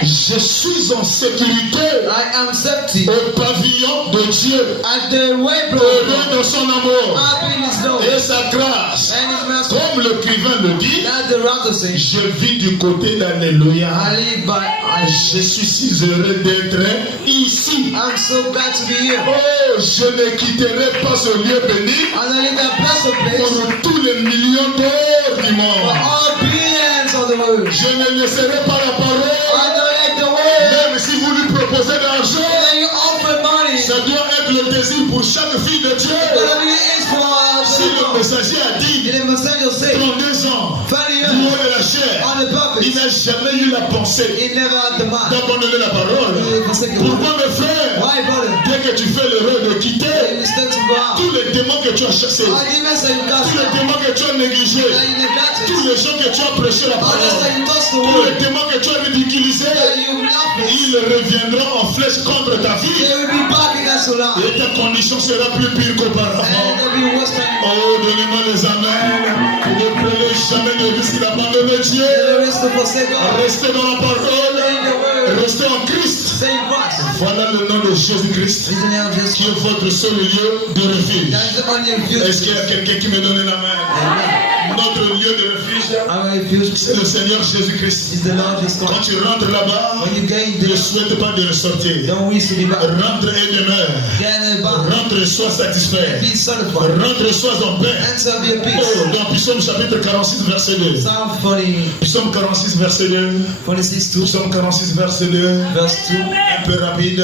Je suis en sécurité I am safety au pavillon de Dieu, at the way, bro. heureux dans son amour Happy in His love et sa grâce. and His mercy. Comme l'écrivain le dit, That the the route of sin. Je vis du côté d'Alléluia. I live by. Je suis si heureux d'être ici. I'm so glad to be here. Oh, je ne quitterai pas ce lieu béni And I live that blessed place pour tous les millions d'heures du for monde. all billions of the world. Je ne laisserai pas la parole. I don't like the world. Même si vous lui proposez de l'argent, And then you offer money. ça doit être le désir pour chaque fille de Dieu. Whatever it is for Si le messager a dit the messenger say, 32 ans, 30 du years haut de la chair, on the purpose. il n'a jamais eu la pensée He never had the mind. d'abandonner la parole. Pourquoi mes frères, Why, brother? dès que tu fais l'erreur de quitter, You mistake to go out. tous les démons que tu as chassés, All the mess that you got, tous les démons que tu as négligés, that you neglected, tous les gens que tu as prêché la all this parole, that you touched the tous word, les démons que tu as ridiculisés, that you laughed, ils reviendront en flèche contre ta vie. they will be back against your life. Et ta condition sera plus pire qu'auparavant. And they'll be worse than you. Oh, donnez-moi les amens. Ne prenez jamais de risque d'abandonner Dieu. There is to forsake God. Restez dans la parole. In the word. Restez en Christ. Stay in Christ. Voilà le nom de Jésus-Christ, In the name of Jesus. qui est votre seul lieu de refuge. That is the only refuge. Est-ce qu'il y a quelqu'un qui me donne la main? Amen. Notre lieu de refuge, Our refuge c'est le Seigneur Jésus-Christ. is the Lord Jesus Quand Christ. tu rentres là-bas, When you gain ne the souhaite pas de ressortir. don't wish to be back. Rentre et demeure. Get back. Rentre et sois satisfait. Be satisfied. Rentre et sois en paix. Enter be a peace. Oh, dans Psaume chapitre 46, verset 2. Psalm 40, Psaume 46, verset 2. 46 2, Psaume 46, verset 2. verse 2. Un peu rapide.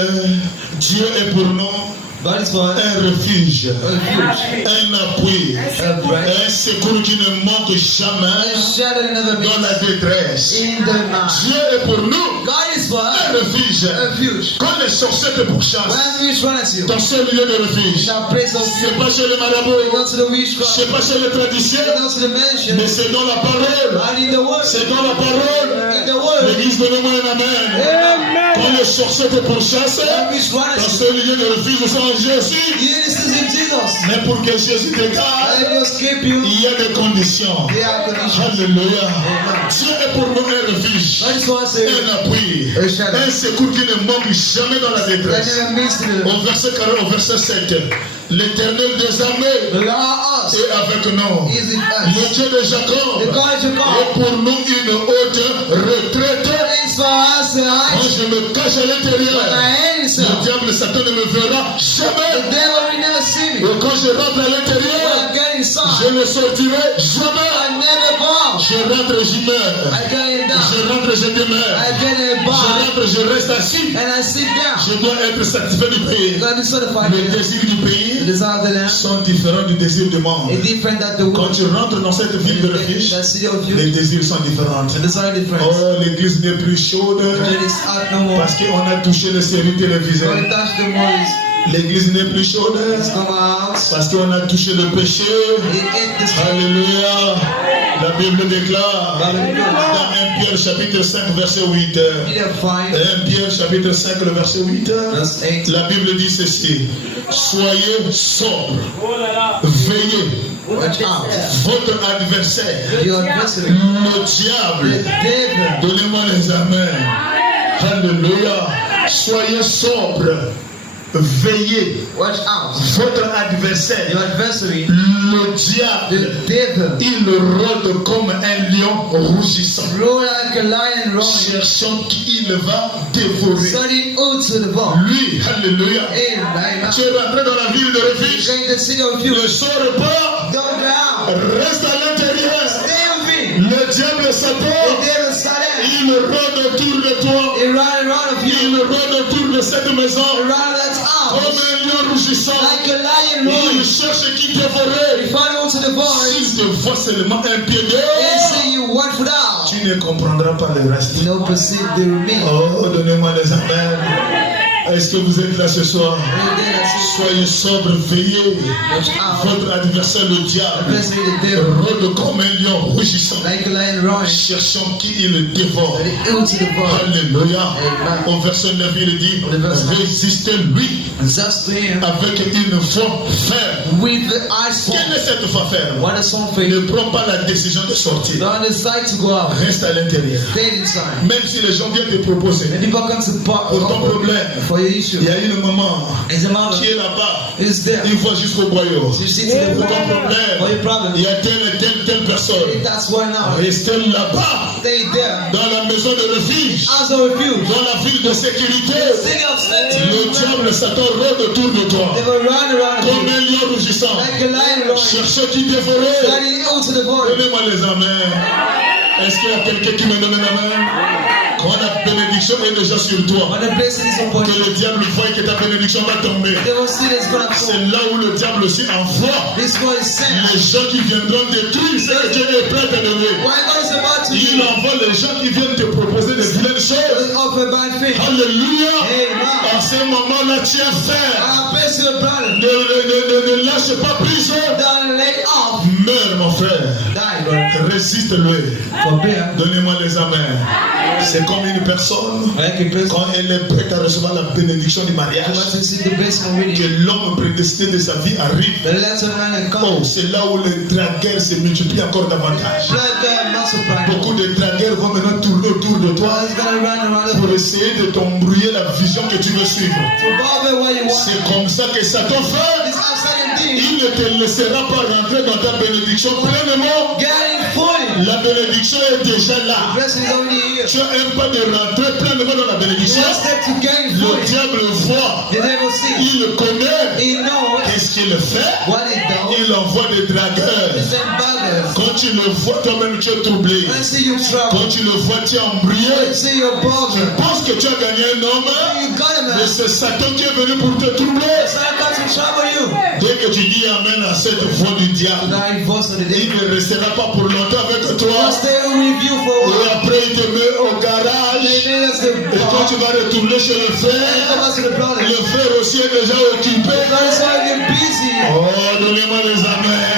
Dieu est pour nous God is for us un refuge, a refuge, un appui, a break, un secours qui ne manque a jamais shadow that never dans la meets détresse. in the night. Dieu est pour nous God is for un us refuge. a refuge. Quand les sorciers te pourchassent, When we run at you, ton seul lieu de refuge, shall praise of you. c'est pas chez les Go marabouts, to the witchcraft, c'est pas chez les praticiens, go to the mansion, mais c'est dans la parole. and in the word, C'est dans la parole. in the word. L'église, donnez-moi un amen. Quand les sorciers te pourchassent, When we run ton at you, seul lieu de refuge, c'est en Jésus. this is in Jesus. Mais pour que Jésus te garde, Let me escape you. il y a des conditions. They have conditions. Alléluia. Dieu est pour nous un refuge, God is for us a un appui, a shadow un secours qui ne manque jamais dans la that détresse. never meets the Au verset 40, au verset 7, l'Éternel des armées Lord us est avec nous. is with Le us. Dieu de Jacob The God of est God pour nous une haute retraite. is for us a Quand high. je me cache à l'intérieur, When I enter, le diable Satan ne me verra the jamais. devil will never see me. Et quand je rentre à When l'intérieur, I get je inside, ne sortirai jamais. I never bow. Je rentre, j'y meurs. I get down. Je rentre, je demeure. I get a Je bow. rentre, je reste assis. And I sit down. Je dois être satisfait du pays. God is certified. Les désirs du The pays desire of the land sont différents du désir du monde. is different than the Quand world. tu rentres dans cette ville de refuge, The city of les you, désirs sont différents. the desire is different. Oh, l'église n'est plus chaude It is hot no more. parce qu'on a touché les séries télévisées. When we touch the movies, L'église n'est plus chaude it's come out. parce qu'on a touché le péché. It ate the spirit. Alléluia. La Bible déclare dans 1 Pierre chapitre 5 verset 8. Peter 5, 1 Pierre chapitre 5 le verset 8. verse 8. La Bible dit ceci. Soyez sobres. Veillez. Watch out. Votre adversaire, Your adversary, le the diable. devil. Donnez-moi les amens. Alléluia. Soyez sobres. Veillez. Watch out. Votre adversaire, Your adversary, le diable, the devil, il rôde comme un lion rougissant, roar like a lion roaring, cherchant qui il va dévorer. studying out to the ball. Lui, alléluia. Amen. Tu es rentré dans la ville de refuge. Going to the city of you. Ne sors pas. Don't go out. Reste à l'intérieur. Stay with me. Le diable Satan, The devil Satan, il rôde autour de toi. he run around of you. Il rôde autour de cette maison Around that comme house. un lion rougissant. Like a lion Il roaring. cherche qui dévorer. He follow to the voice. S'il te voit seulement un pied They dehors, see you 1 foot out. tu ne comprendras pas le reste. No perceive the remain. Oh, donnez-moi les amens. Est-ce que vous êtes là ce soir? Soyez sobres, veillez. Watch out. Votre adversaire, le diable, Adversary, the devil, rôde comme un lion rougissant, like a lion roaring. cherchant qui il dévore. But he ill to the voice. Alléluia. Amen. Au verset 9, il dit, Le verset 9. résistez-lui Just to him avec une foi ferme. with the eyes Quelle formed. est cette foi ferme? What a song for Ne you. prends pas la décision de sortir. Don't decide to go out. Reste à l'intérieur. Stay inside. Même si les gens viennent te proposer When people come to pour ton problème, for your issue, il y a une maman is a mother qui est là-bas. is there. Il voit jusqu'au boyau. You see to the Pour ton for problème, your problem. il y a telle personne sol. That's why now. Restez là-bas, Stay there. dans la maison de refuge, As a refuge. dans la ville de sécurité. City of safety. Le diable, Satan, rôde autour de toi. They will run around Comme you. un lion rugissant. Like a lion roaring. Cherchez qui dévorer. Running out to the void. Donnez-moi les amens. Est-ce qu'il y a quelqu'un qui me donne un amen? Quand la bénédiction est déjà sur toi, When the blessing is upon que you, le diable voit que ta bénédiction va tomber. they will see it's gonna C'est fall. là où le diable aussi envoie This God is sent. les gens qui viendront détruire ce que Dieu est prêt à te donner. Why God is about to Il do? envoie les gens qui viennent te proposer des vilaines choses. Offer bad faith. Alléluia. Amen. En ce moment-là, tiens ferme. I bless your brother. Ne lâche pas prise. Don't lay off. Meurs, mon frère. Die, Lord. Résiste-le. Forbear. Donnez-moi les amens. C'est comme une personne, Like a person. quand elle est prête à recevoir la bénédiction du mariage, You want to see the blessing already. que l'homme prédestiné de sa vie arrive. The letter man and Oh, come. c'est là où les dragueurs se multiplient encore davantage. Blood God multiply. Beaucoup de dragueurs vont maintenant tourner autour de toi God is gonna run around pour the essayer de t'embrouiller la vision que tu veux suivre. to bother what you want. C'est comme ça que Satan fait. This outside indeed. Il ne te laissera pas rentrer dans ta bénédiction pleinement. Getting fully. La bénédiction est déjà là. Blessing is already here. Tu n'aimes pas de rentrer pleinement dans la You bénédiction. want step to gain Le fully. diable voit. The devil sees. Il connaît. He knows Qu'est-ce qu'il fait? what he does. Il envoie des dragueurs. He sends buggers. Quand tu le vois, toi-même tu es troublé. When I see you Quand trouble. tu le vois, tu es embrouillé. When I see you Tu bother. penses que tu as gagné un homme, You got him, mais man. c'est Satan qui est venu pour te troubler. So I got to trouble you. Dès que tu dis amen à cette voix du diable, Now he voice of the il devil. ne restera pas pour longtemps avec toi. I'll stay with you for a Et while. après, il te met au garage. And then that's the Et quand tu vas retourner chez le Come frère, back to the brother. le frère aussi est déjà occupé. God is already busy. Oh, donnez-moi les amens.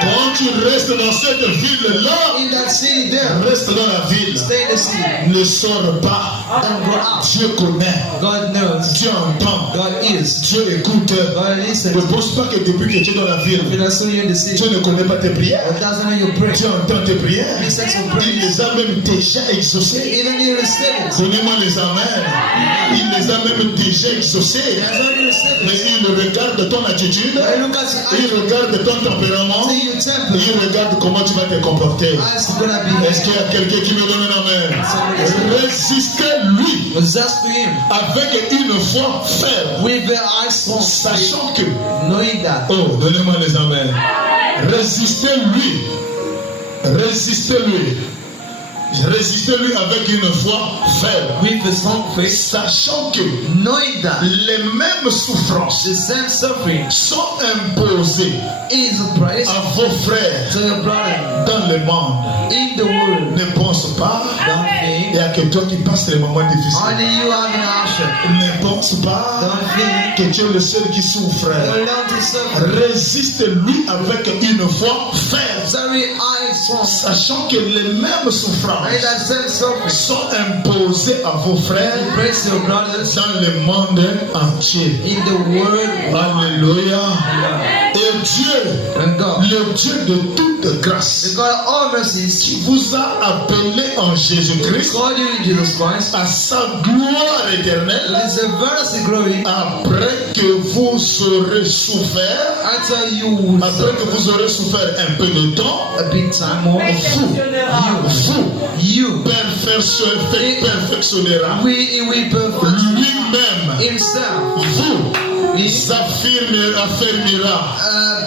Quand tu restes dans cette ville-là, In that city there. reste dans la ville. Stay in the city. Ne sors pas. Don't go out. Dieu connaît. God knows. Dieu entend. God is. Dieu écoute. God listens. Ne pense pas que depuis que tu es dans la ville, When I saw you in the city, Dieu ne connaît pas tes prières. God doesn't know your prayer. Dieu entend tes prières. He sends your Il prayer. les a même déjà exaucées. Even you receive it. Donnez-moi les amens. Il les a même déjà exaucées. He has already received Mais it. il regarde ton attitude. I look at Il you. regarde ton tempérament. See your temper. Il regarde comment tu vas te comporter. How's it gonna be? Est-ce qu'il y a quelqu'un qui me donne un amen? Résistez-lui Possess to him avec une foi ferme, with the eyes strong, sachant que, knowing that. oh, donnez-moi les amens. Résistez-lui. Résistez-lui. Résistez-lui avec une foi ferme, With the strong faith, sachant que knowing that les mêmes souffrances the same suffering sont imposées is a price à vos frères to your brother dans le monde. in the world. Ne pense pas, Don't il think n'y a que toi qui passes les moments difficiles. only you have an option. Ne pense pas Don't think que tu es le seul qui souffre. you're alone to suffer. Résiste-lui avec une foi ferme, Very eyes strong. sachant que les mêmes souffrances And that same suffering sont imposées à vos frères praise your brothers dans le monde entier. in the world. Alléluia. Et Dieu, And God, le Dieu de toute the grâce, God of all mercies, qui vous a appelé en Jésus-Christ called you in Jesus Christ. à sa gloire éternelle, It's a very glory après que vous aurez souffert, after you would après que vous aurez souffert un peu de temps, a big time more. vous perfectionnera We perfect lui-même, himself. vous affermira,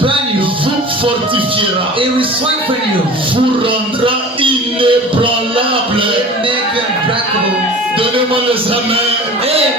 Brand you. vous fortifiera, It will strengthen you. vous rendra inébranlable. Make you unbreakable. Donnez-moi les amens. Amen.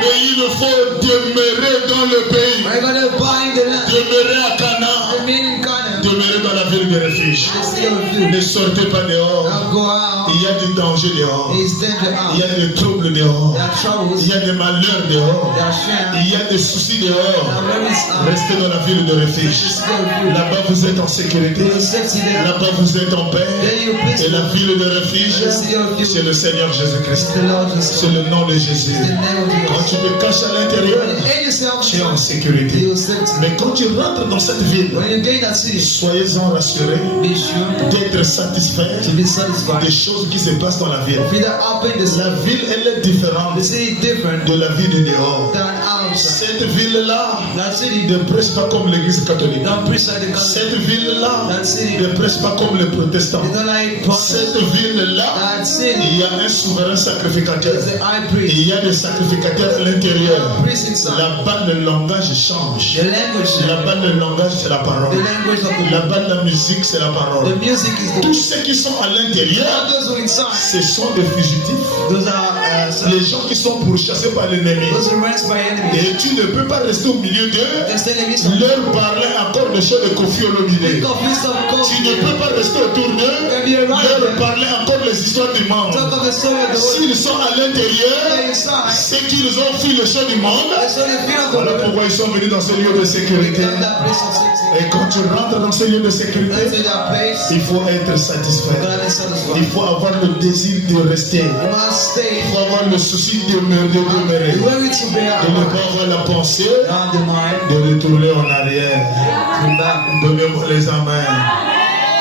Mais il faut demeurer dans le pays, We're gonna bind the land. demeurer à Canaan, The meaning Canaan. demeurer dans la ville de refuge. The city of you. Ne sortez pas dehors. Now go out. Il y a du danger dehors. It's danger Il y out. a des troubles dehors. There are troubles. Il y a des malheurs dehors. There are shame. Il y a des soucis dehors. There are worries out. Restez dans la ville de The refuge. city of you. Là-bas, vous êtes en sécurité. The safety there. Là-bas, vous êtes en paix. There you peace. Et la ville de refuge, The city of you. c'est le Seigneur Jésus-Christ. It's the Lord C'est Jesus. le nom de Jésus. The name of Quand Jesus. tu te caches à l'intérieur, When you hate yourself, tu es en sécurité. you safety. Mais quand tu rentres dans cette ville, When you gain that city, soyez-en rassurés, be sure d'être satisfait to be satisfied. des choses qui se passent dans la ville. Be that happen this La ville, elle est différente the city different de la vie du dehors. than outside. Cette ville-là That city ne prêche pas comme l'église catholique. don't preach like the gospel. Cette ville-là That city ne prêche pas comme les protestants. is not like prophets. Cette ville-là, That city il y a un souverain sacrificateur. is the high Et priest. il y a des sacrificateurs à l'intérieur. Priest inside. Là-bas, le langage change. The language, Là-bas, le langage, c'est la parole. the language of the Là-bas, la musique, c'est la parole. the music is the Tous ceux qui sont à l'intérieur, all those who are inside. ce sont des fugitifs. Those are Les gens qui sont pourchassés par l'ennemi. those who are raised by enemies. Et tu ne peux pas rester au milieu d'eux, There's the enemies of leur parler encore des choses de Kofi Olomide. conflict of Tu ne peux pas rester autour d'eux, leur parler encore les histoires du monde. talk of the story of the world. S'ils sont à l'intérieur, Inside. c'est qu'ils ont fui les choses du monde. That's what they feel of the Voilà world. pourquoi ils sont venus dans ce lieu de sécurité. From that place of safety. Et quand tu rentres dans ce lieu de sécurité, Into that place, il faut être satisfait. you gotta be Il satisfied. faut avoir le désir de rester. You must stay. Il faut avoir le souci de demeurer. You want it to be De ne out. pas avoir la pensée Not the mind. de retourner en arrière. Come back. Donnez-moi les amens.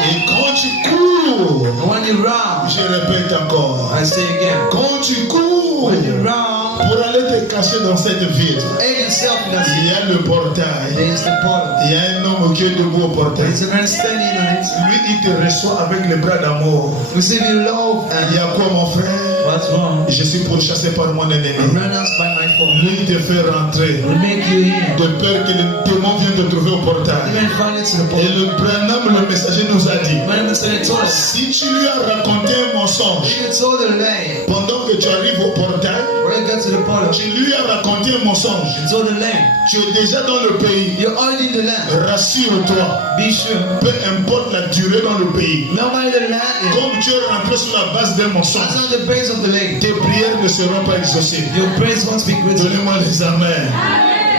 Et quand tu cours, And when you run, je répète encore, I say again, quand tu cours when you run, pour aller te cacher dans cette ville, aid yourself in that il city. y a le portail. There is the portal. Il y a un homme qui est debout au portail. There's a man standing on it. Lui, il te reçoit avec les bras d'amour. Receive your love Il y and a quoi, mon frère? what's wrong? Je suis pourchassé par mon ennemi. Run us by my fault. Lui, il te fait rentrer Will make you here. de peur que le démon vienne te trouver au portail. Even find it to the Et portal. le Branham, le messager, nous a dit, When the Messiah told us, si tu lui as raconté un mensonge if you told the lie, pendant que tu arrives au portail, when you get to the portal, tu lui as raconté un mensonge, you told the lie, tu es déjà dans le pays. you're already in the land. Rassure-toi, Be sure. peu importe la durée dans le pays, No matter the land is, comme tu es rentré sur la base d'un as mensonge, on the base of the lake, tes prières ne seront pas exaucées. your praise won't be great. Donnez-moi les amens.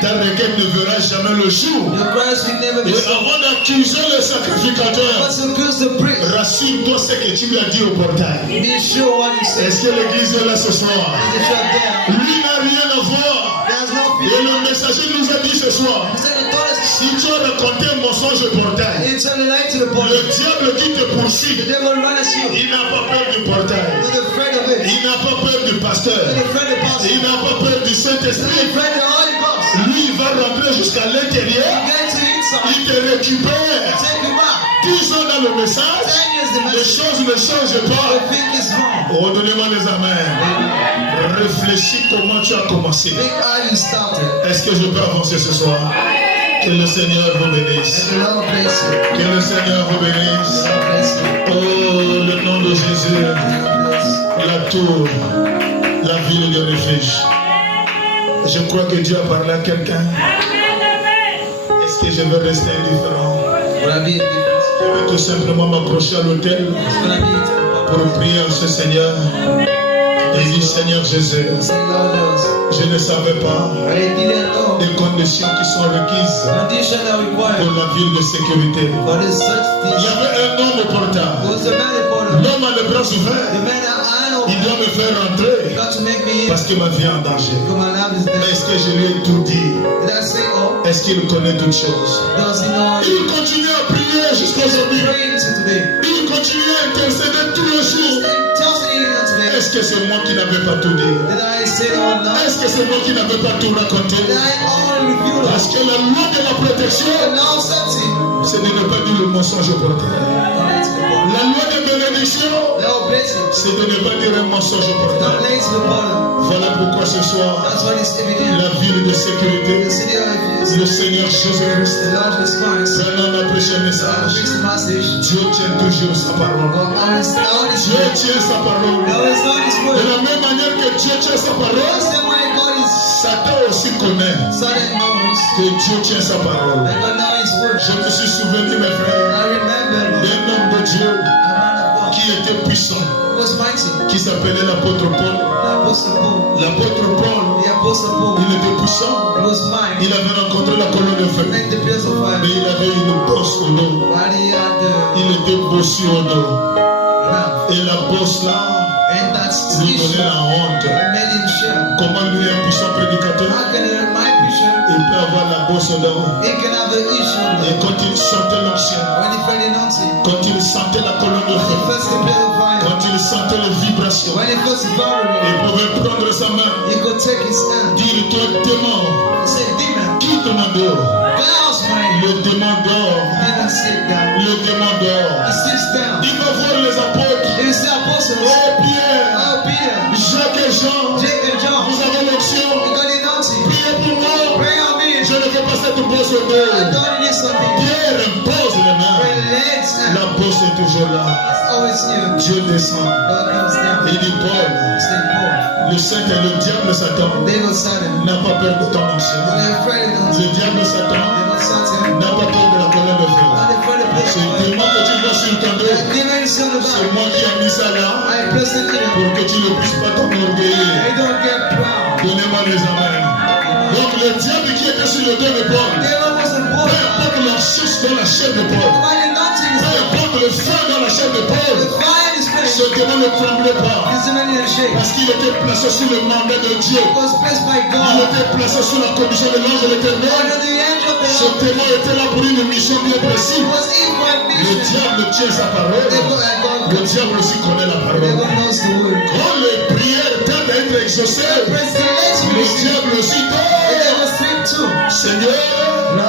Ta requête ne verra jamais le jour. Your cries will never be Et solved. avant d'accuser le sacrificateur, Once you accuse the priest, rassure-toi ce que tu lui as dit au portail. be sure what he says. Est-ce que l'église est là ce soir? Is the truth there? Lui n'a rien à voir. There's no Et fear. le messager nous a dit ce soir, He said, the told us, si tu as raconté un mensonge au portail, he tell the lie to the portal. le diable qui te The poursuit, devil run at you. il n'a pas peur du portail. Not afraid of it. Il n'a pas peur du pasteur. Not afraid of pastor. Il n'a pas peur du Not Saint-Esprit. afraid of the Holy Ghost. Lui, il va rentrer jusqu'à l'intérieur. Get to the inside. Il te récupère. Take you back. 10 ans dans le message, 10 years the les message. choses ne changent pas. The thing is wrong. Oh, donnez-moi les amens. Réfléchis comment tu as commencé. Think how you started. Est-ce que je peux avancer ce soir? Que le Seigneur vous bénisse. And the Lord bless you. Que le Seigneur vous bénisse. The Lord bless you. Oh, le nom de Jésus, The Lord bless you. la tour, la ville de refuge. Je crois que Dieu a parlé à quelqu'un. Est-ce que je vais rester indifférent? Will I be indifferent? Je vais tout simplement m'approcher à l'autel Will I be indifferent? pour prier à ce Seigneur. Et dire, Seigneur Jésus, Say, Lord knows. je ne savais pas I didn't know. les conditions qui sont requises Condition are pour required la ville de sécurité. for this such Il y thing. avait un homme au portail. Was the man reporter? L'homme a les bras The ouverts. man I Il know. doit me faire rentrer Got to make me in. parce que ma vie est en danger. Because my life is Mais dead. est-ce que je lui ai tout dit? Did I say, oh, Est-ce qu'il connaît toutes choses? does he know? Il continue à prier jusqu'à aujourd'hui. Praying to today. Il continue à intercéder tous les jours. Tells me not today. Est-ce que c'est moi qui n'avais pas tout dit? Did I say all now? Est-ce que c'est moi qui n'avais pas tout raconté? Did I all review that? Parce que la loi de la protection, And now sets it. c'est de ne pas dire le mensonge au portail. La loi de bénédiction, Now bless it. c'est de ne pas dire un mensonge au Now portail. lay to the bottom. Voilà pourquoi ce soir, That's why he's giving in. la ville de sécurité, The city of Ephesus. le Seigneur Jésus-Christ, The Lord responds. prenons la prochaine God message. brings the message. Dieu tient toujours sa parole. God always his Dieu word. tient sa parole. He always on his De word. la même manière que Dieu tient sa The parole, same way God is Satan aussi connaît Satan knows que Dieu tient sa parole. that God knows his word. Je me suis souvenu, mes frères, I remember d'un homme de Dieu a man of God qui était puissant, who was mighty. qui s'appelait l'apôtre Paul. The apostle Paul. L'apôtre Paul, The apostle Paul. il était puissant. He was mighty. Il avait rencontré la colonne de feu, Like the pillars of fire. mais il avait une bosse au dos. While he had the Il était bossu au dos. lamp. Et la bosse là, And that's the lui issue. donner la honte. I made him shame. Comment lui, un puissant prédicateur, How can my preacher? il peut avoir la bosse d'or. He can have the issue. Et quand il chantait l'ancien, When he felt anointing. quand il sentait la colonne de When he feu, first felt the fire. quand il sentait les vibrations, When he first il vibrated. pouvait prendre sa main, He could take his hand. dire toi démon, He said, demon, quitte mon dehors. bounce my Le démon dort, Demon sit down. le démon dort. He sits down. Il va voir les apôtres. He said, apostles, Oh Pierre, oh Peter, Jacques et Jean, Jake and John, vous avez you l'option. got anointing. Priez pour moi. Pray on me. Je ne veux pas cette bosse I d'or. don't need something. Pierre impose les mains. Relax and La bosse est toujours là. it's always here. Dieu descend. God comes down. Il dit Paul, Stay poor. le saint et le diable Satan Devil Satan. n'a pas peur de ton ancien. Not afraid of Le them. diable Satan Devil Satan. n'a pas peur de la colonne de feu. Not afraid of C'est people. le démon que tu vois sur ton dos. Demon is on the C'est back. moi qui ai mis ça là I bless it in. pour que tu ne puisses pas t'enorgueillir. They don't get proud. Donnez-moi les amens. Donc le diable qui était sur le dos de Paul, Devil wasn't peu born. importe la source dans la chair de Paul, My anointing is peu there. importe le feu dans la chair de Paul, The fire is ce finished. démon ne tremblait pas. It's an Indian shake. Parce qu'il était placé sous le mandat de Dieu. It was placed by Il God. était placé sous la condition de l'ange de l'éternel. Under the edge of the Ce témoin était là pour une mission bien précise. It was in my Le mission. diable tient sa parole. Le diable aussi connaît la parole. Devil knows the word. Quand les prières tardent à être exaucées, Praise the Lord. le diable aussi The dort. devil sleep too. Seigneur, No.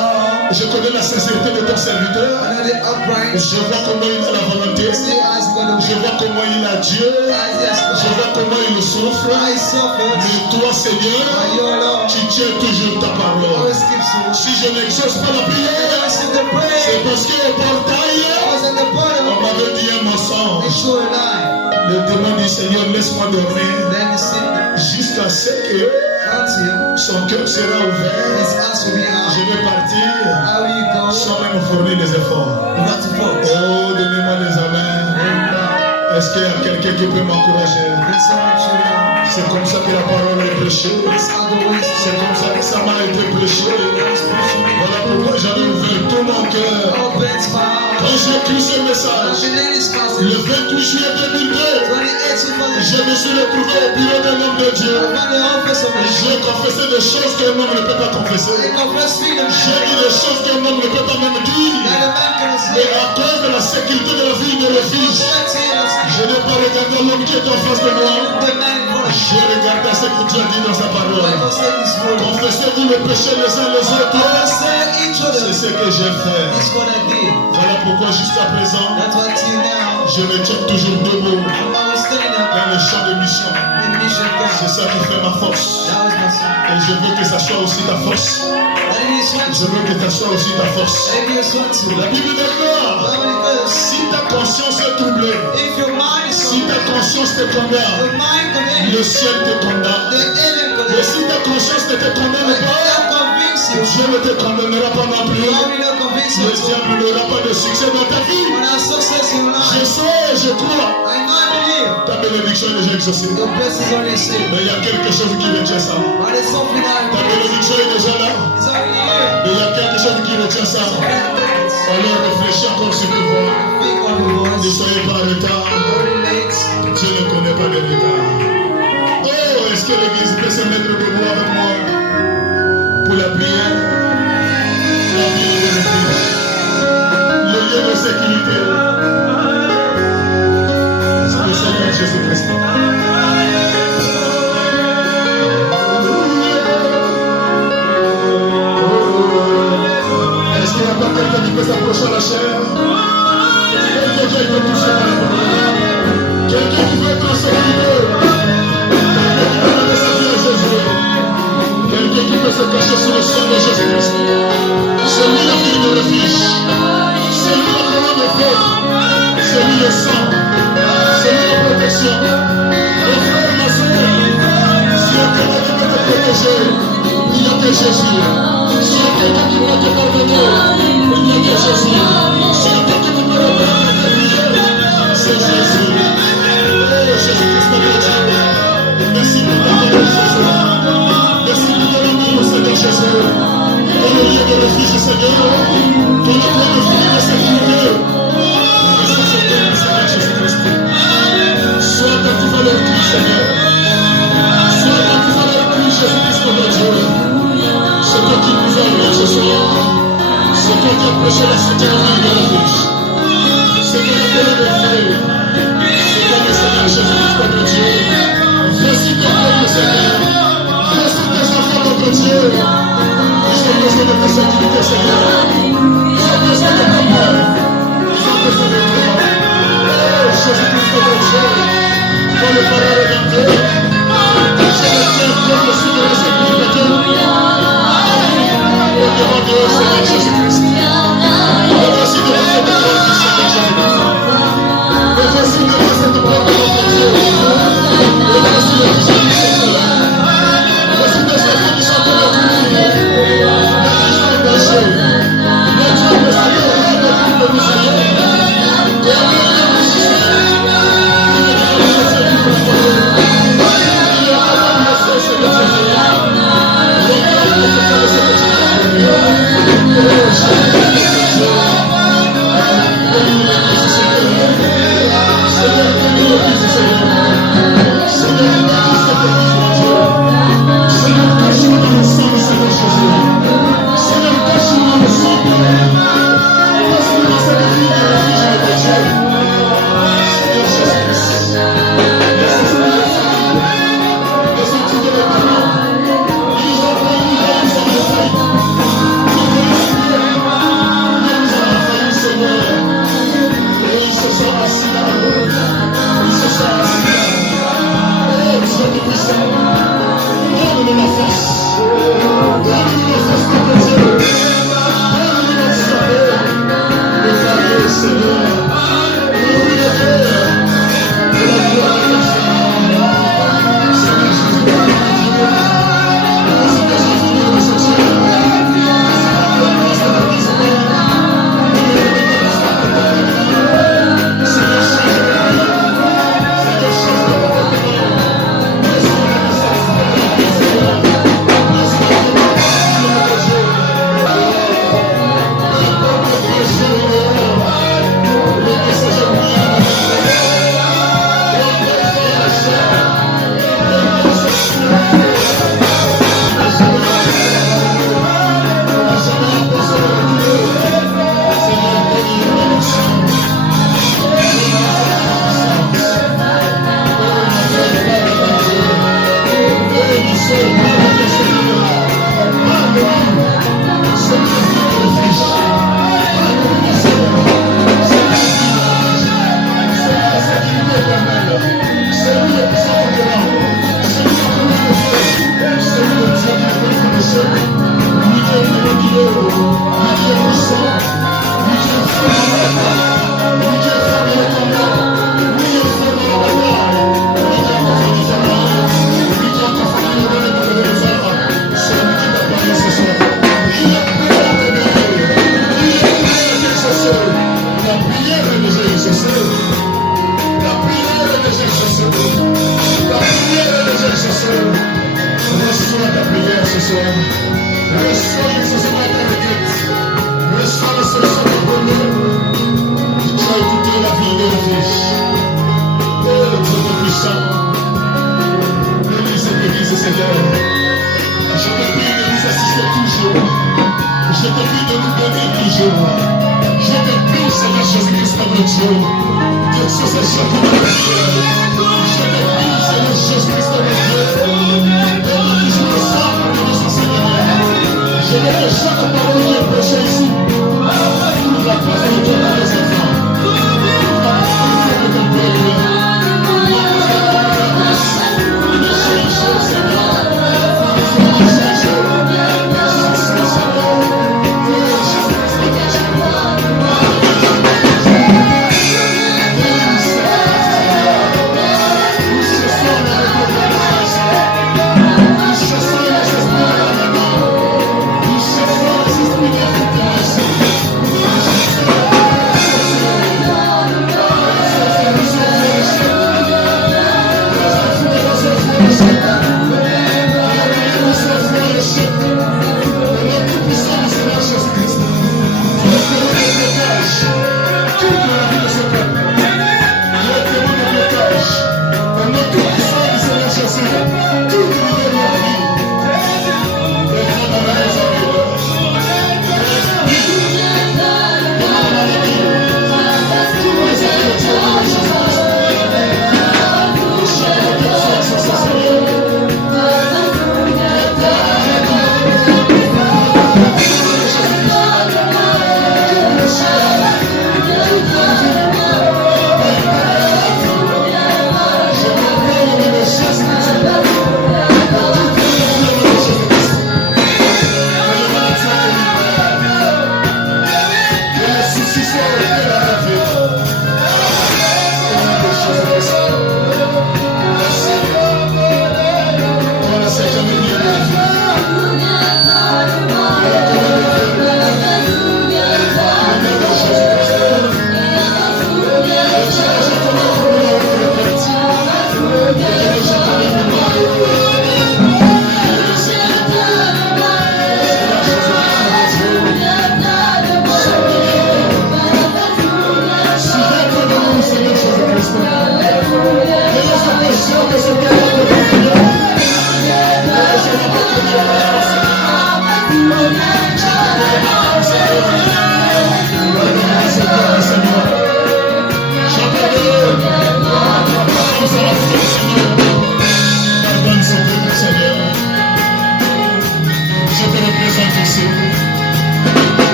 je connais la sincérité de ton serviteur. I know the upright. Je vois comment il a la volonté. See, as God Je vois comment il a Dieu. Je vois comment il souffre. I suffered. Mais toi, Seigneur, But your Lord tu tiens toujours ta parole. always keeps you. Si je n'exauce pas la prière, Listen to prayer. c'est parce qu'au portail, I was in the on bottom. m'avait dit un They mensonge. show a lie. Le démon dit, Seigneur, laisse-moi dormir Then you sit there jusqu'à ce que until son cœur sera ouvert. his eyes will be Je out. vais partir How will you go? sans même fournir les efforts. You got to vote. Oh, donnez-moi les amens. Est-ce qu'il y a quelqu'un qui peut m'encourager? Can someone show you? C'est comme ça que la parole est prêchée. It's other ways to C'est comme ça que ça m'a été prêché. Voilà pourquoi j'avais ouvert tout mon cœur. Opens my heart. Quand j'ai écrit ce message, I've been in this le passage. 28 juillet 2002, 28 for the je me suis retrouvé au bureau d'un homme de Dieu. I found the office of a J'ai confessé des choses qu'un homme ne peut pas I confesser. confess freedom. J'ai dit des choses qu'un homme ne peut pas même dire. That a man cannot Mais say. à cause de la sécurité de la ville de refuge, je n'ai pas regardé l'homme qui est en face de moi. The man voice. J'ai regardé ce que Dieu a dit dans sa I parole. must say this word. Confessez-vous le péché les uns les autres. Say each C'est other. ce que j'ai fait. That's what I did. Voilà pourquoi jusqu'à présent, That's what till now. je me tiens toujours debout I was standing up dans le champ de mission. in mission C'est camp. ça qui fait ma force. That was my son. Et je veux que ça soit aussi ta force. That it is one Je veux que ça soit aussi ta force. That it is one too. La Bible déclare, How many goes? si ta conscience est troublée, If your mind is si ta conscience te condamne, your mind condemns le ciel te condamne. the heaven Mais condemns. si ta conscience ne te condamne But pas, that convince you. Dieu ne te condamnera pas non plus. God will not convince you. Le diable n'aura pas de succès dans ta vie. When I have success in Je life, sais et je crois. I know I believe. Ta bénédiction est déjà exaucée. Your blessings are received. Mais il y a quelque chose qui retient ça. But there's something I Ta believe. bénédiction est déjà là. It's already here. Mais il y a quelque chose qui retient ça. Alors réfléchis encore sur le voix. Think on the Ne voice. soyez pas en retard. Already late. Dieu ne connaît pas de retard. Oh, est-ce que l'église peut se mettre debout avec moi pour la prière? La ville de refuge. Le lieu de sécurité. C'est le Seigneur Jésus-Christ. Est-ce qu'il n'y a pas quelqu'un qui peut s'approcher à la chair? Quelqu'un qui peut toucher par la parole? Quelqu'un qui peut être en sécurité? Quelqu'un qui peut donner sa vie à Jésus? Quelqu'un qui peut se cacher sous le sang de Jésus-Christ? C'est lui la ville de refuge. C'est lui la colonne de feu. C'est lui le sang. C'est lui la protection. Mon frère, ma soeur, si il y a quelqu'un qui peut te protéger, il n'y a que Jésus. S'il y a quelqu'un qui peut te pardonner, il n'y a que Jésus. S'il y a quelqu'un qui peut reprendre ta prière, c'est Jésus. Oh, Jésus-Christ de Dieu. Merci pour ta bénédiction. Merci pour ton amour, Seigneur Jésus. Dans le lieu de refuge, Seigneur, ton emploi de vie de sécurité. Merci, Seigneur Jésus-Christ. Sois quand tu vas le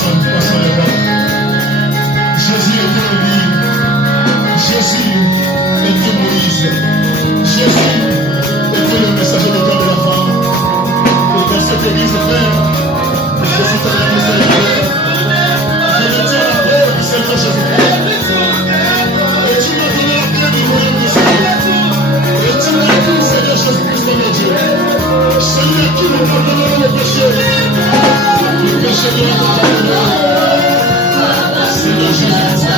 Passons les bras. Jésus est Dieu Élie. Jésus est Dieu Moïse. Jésus est Dieu le messager de Dieu de la femme. Et dans cette église, frère, Jésus t'a donné sa lumière. Je détiens la paix du Seigneur Jésus-Christ. Et tu m'as donné la clé du royaume des cieux. Et tu m'as dit, Seigneur Jésus-Christ, mon Dieu. Celui qui nous pardonne le péché. Le péché de notre pardon. Seigneur Jésus-Christ.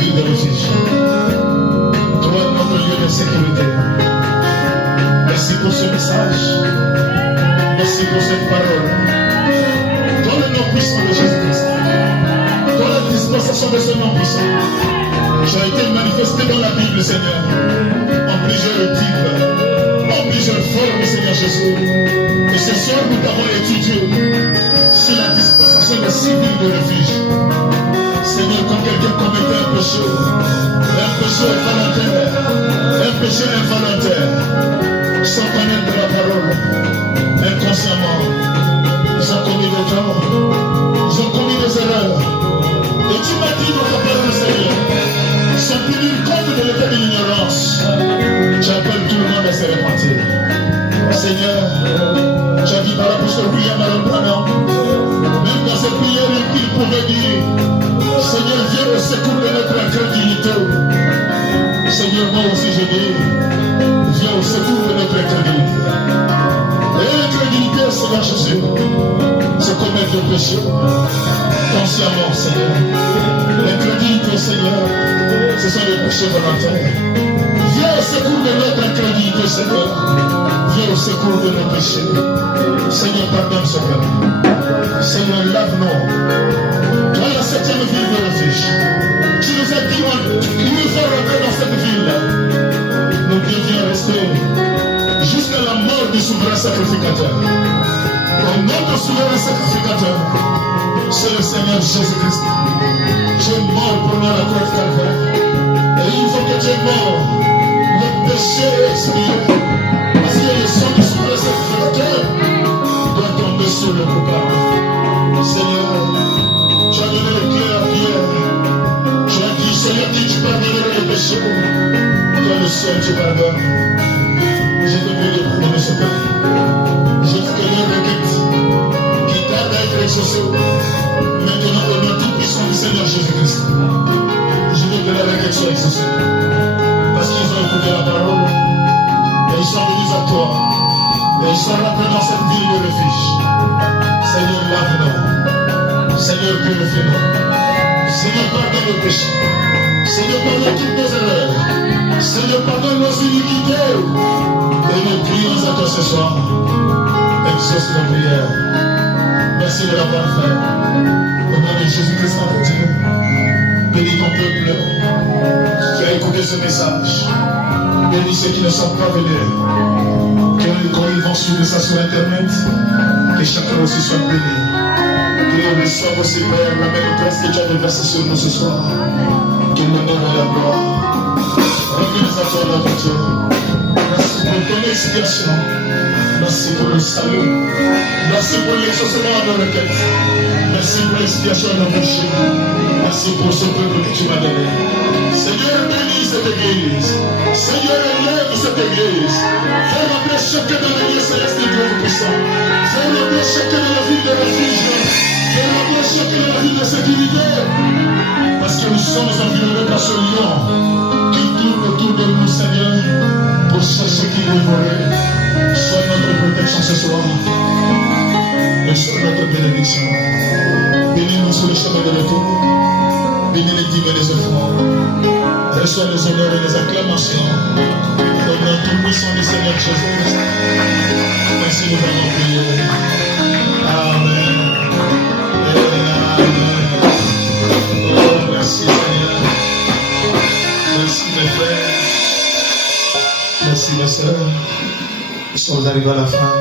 Ville de refuge. Toi, notre lieu de sécurité. Merci pour ce message. Merci pour cette parole. Dans le nom puissant de Jésus-Christ. Dans la dispensation de ce nom puissant. Tu as été manifesté dans la Bible, Seigneur. En plusieurs types. En plusieurs formes, Seigneur Jésus. Et ce soir, nous t'avons étudié sur la dispensation de 6 villes de refuge. Seigneur, quand quelqu'un commettait un péché involontaire, sans connaître la parole, inconsciemment, ils ont commis des torts, ils ont commis des erreurs. Et tu m'as dit dans ta parole, Seigneur, sans tenir compte de l'état de l'ignorance, tu appelles tout le monde à se repentir. Seigneur, tu as dit par l'apôtre William Branham, même dans cette prière, il pouvait dire, Seigneur, viens au secours de notre incrédulité. Seigneur, moi aussi je dis, viens au secours de notre incrédulité. Et l'incrédulité, Seigneur Jésus, c'est commettre le péché consciemment, Seigneur. L'incrédulité, Seigneur, ce sont les péchés volontaires. Viens au secours de notre incrédulité, Seigneur. Viens au secours de nos péchés. Seigneur, pardonne ce peuple. Seigneur, lave-nous. Dans la 7e ville de refuge, tu nous as dit, il nous faut rentrer dans cette ville-là. Nous devions rester jusqu'à la mort du souverain sacrificateur. Au nom du souverain sacrificateur, c'est le Seigneur Jésus-Christ. Tu es mort pour nous à la croix de Calvaire. Et il faut que tu es mort. Le péché est expiré. Parce que le sang du souverain sacrificateur doit tomber sur le coupable. Seigneur, tu as donné le cœur à Pierre. Tu as dit, Seigneur, qui tu pardonneras les péchés. Toi le seul, tu pardonnes. Je te prie de pardonner ce peuple. Je te connais une requête qui tarde à être exaucée. Maintenant, au nom tout puissant du Seigneur Jésus-Christ, je veux que la requête soit exaucée. Parce qu'ils ont écouté la parole. Et ils sont venus à toi. Et ils sont rentrés dans cette ville de refuge. Seigneur, lave-nous. Seigneur, purifie-nous. Seigneur, pardonne nos péchés. Seigneur, pardonne toutes nos erreurs. Seigneur, pardonne nos iniquités. Et nous prions à toi ce soir. Exauce nos prières. Merci de l'avoir fait. Au nom de Jésus-Christ, notre Dieu. Bénis ton peuple qui a écouté ce message. Bénis ceux qui ne sont pas venus. Quand ils vont suivre ça sur Internet, que chacun aussi soit béni. Que le soir aussi, Père, la même grâce que tu as déversée sur nous ce soir. Que l'honneur et la gloire reviennent à toi, notre Dieu. Merci pour ton expiation. Merci pour le salut. Merci pour l'exaucement de nos requêtes. Merci pour l'expiation de nos péchés. Merci pour ce peuple que tu m'as donné. Seigneur, bénis cette église. Seigneur, élève cette église. Fais rentrer chacun dans l'église céleste de Dieu puissant. Fais rentrer chacun dans la ville de refuge. Fais rentrer chacun dans la ville de sécurité. Parce que nous sommes environnés par ce lion qui tourne autour de nous, Seigneur, pour chercher qui dévorer. Sois notre protection ce soir. Et sois notre bénédiction. Bénis-nous sur le chemin de retour. Bénis les dîmes et les offrandes. Reçois les honneurs et les acclamations. Au nom tout puissant du Seigneur Jésus. Merci, nous avons prié. Amen. sœurs, nous sommes arrivés à la fin.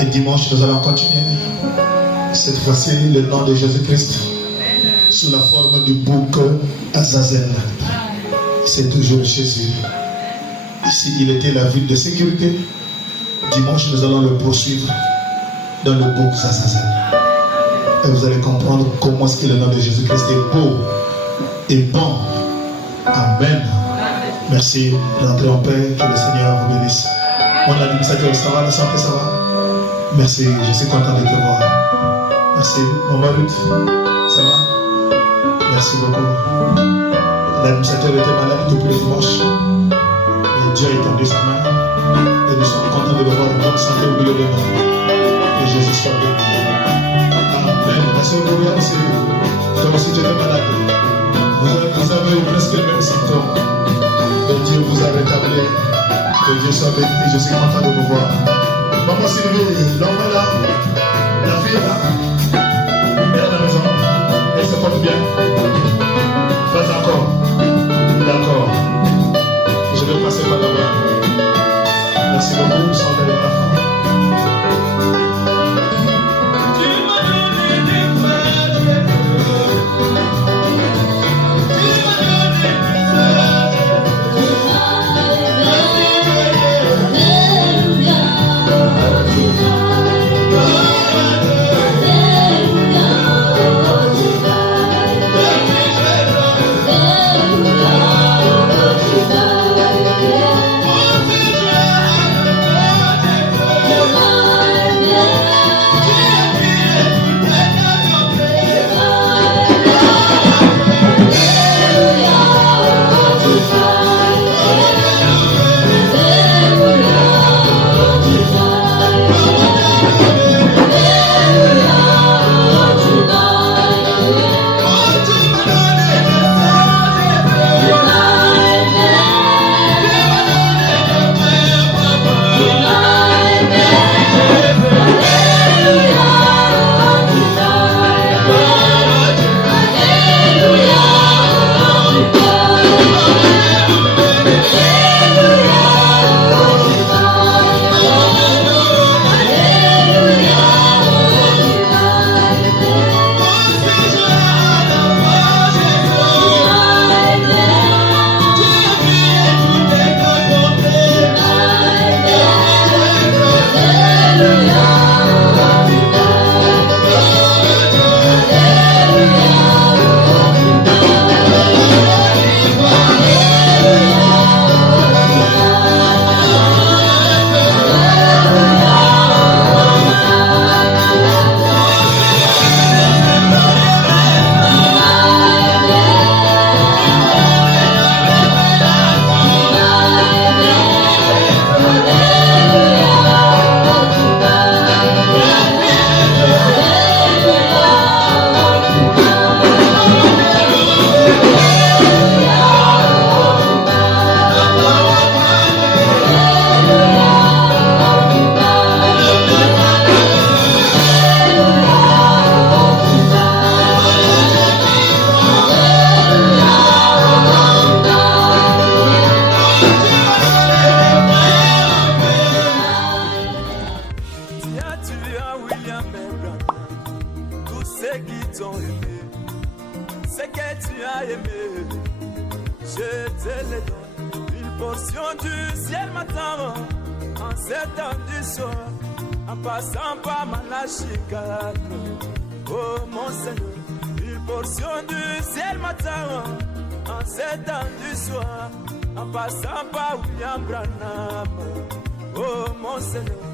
Et dimanche, nous allons continuer. Cette fois-ci, le nom de Jésus-Christ sous la forme du bouc Azazel. C'est toujours Jésus. Ici, il était la ville de sécurité. Dimanche, nous allons le poursuivre dans le bouc Azazel. Et vous allez comprendre comment est-ce que le nom de Jésus-Christ est beau et bon. Amen. Merci d'entrer en paix. Que le Seigneur vous bénisse. Mon administrateur, ça va? La santé, ça va? Merci, je suis content de te voir. Merci. Maman Ruth, ça va? Merci beaucoup. L'administrateur était malade depuis le dimanche. Mais Dieu a étendu sa main. Et nous sommes contents de le voir en bonne santé au milieu de nous. Que Jésus soit béni. Amen. La sœur Gloria aussi, toi aussi tu étais malade. Vous avez eu presque le même symptôme. Que Dieu vous a rétabli. Que Dieu soit béni. Je suis content de vous voir. Maman Sylvie, l'homme là, la fille là, elle est à la maison. Elle se porte bien. Pas encore. D'accord. Je vais passer par là-bas. Merci beaucoup. Nous sommes allés à la fin. En passant par William Branham, oh mon Seigneur,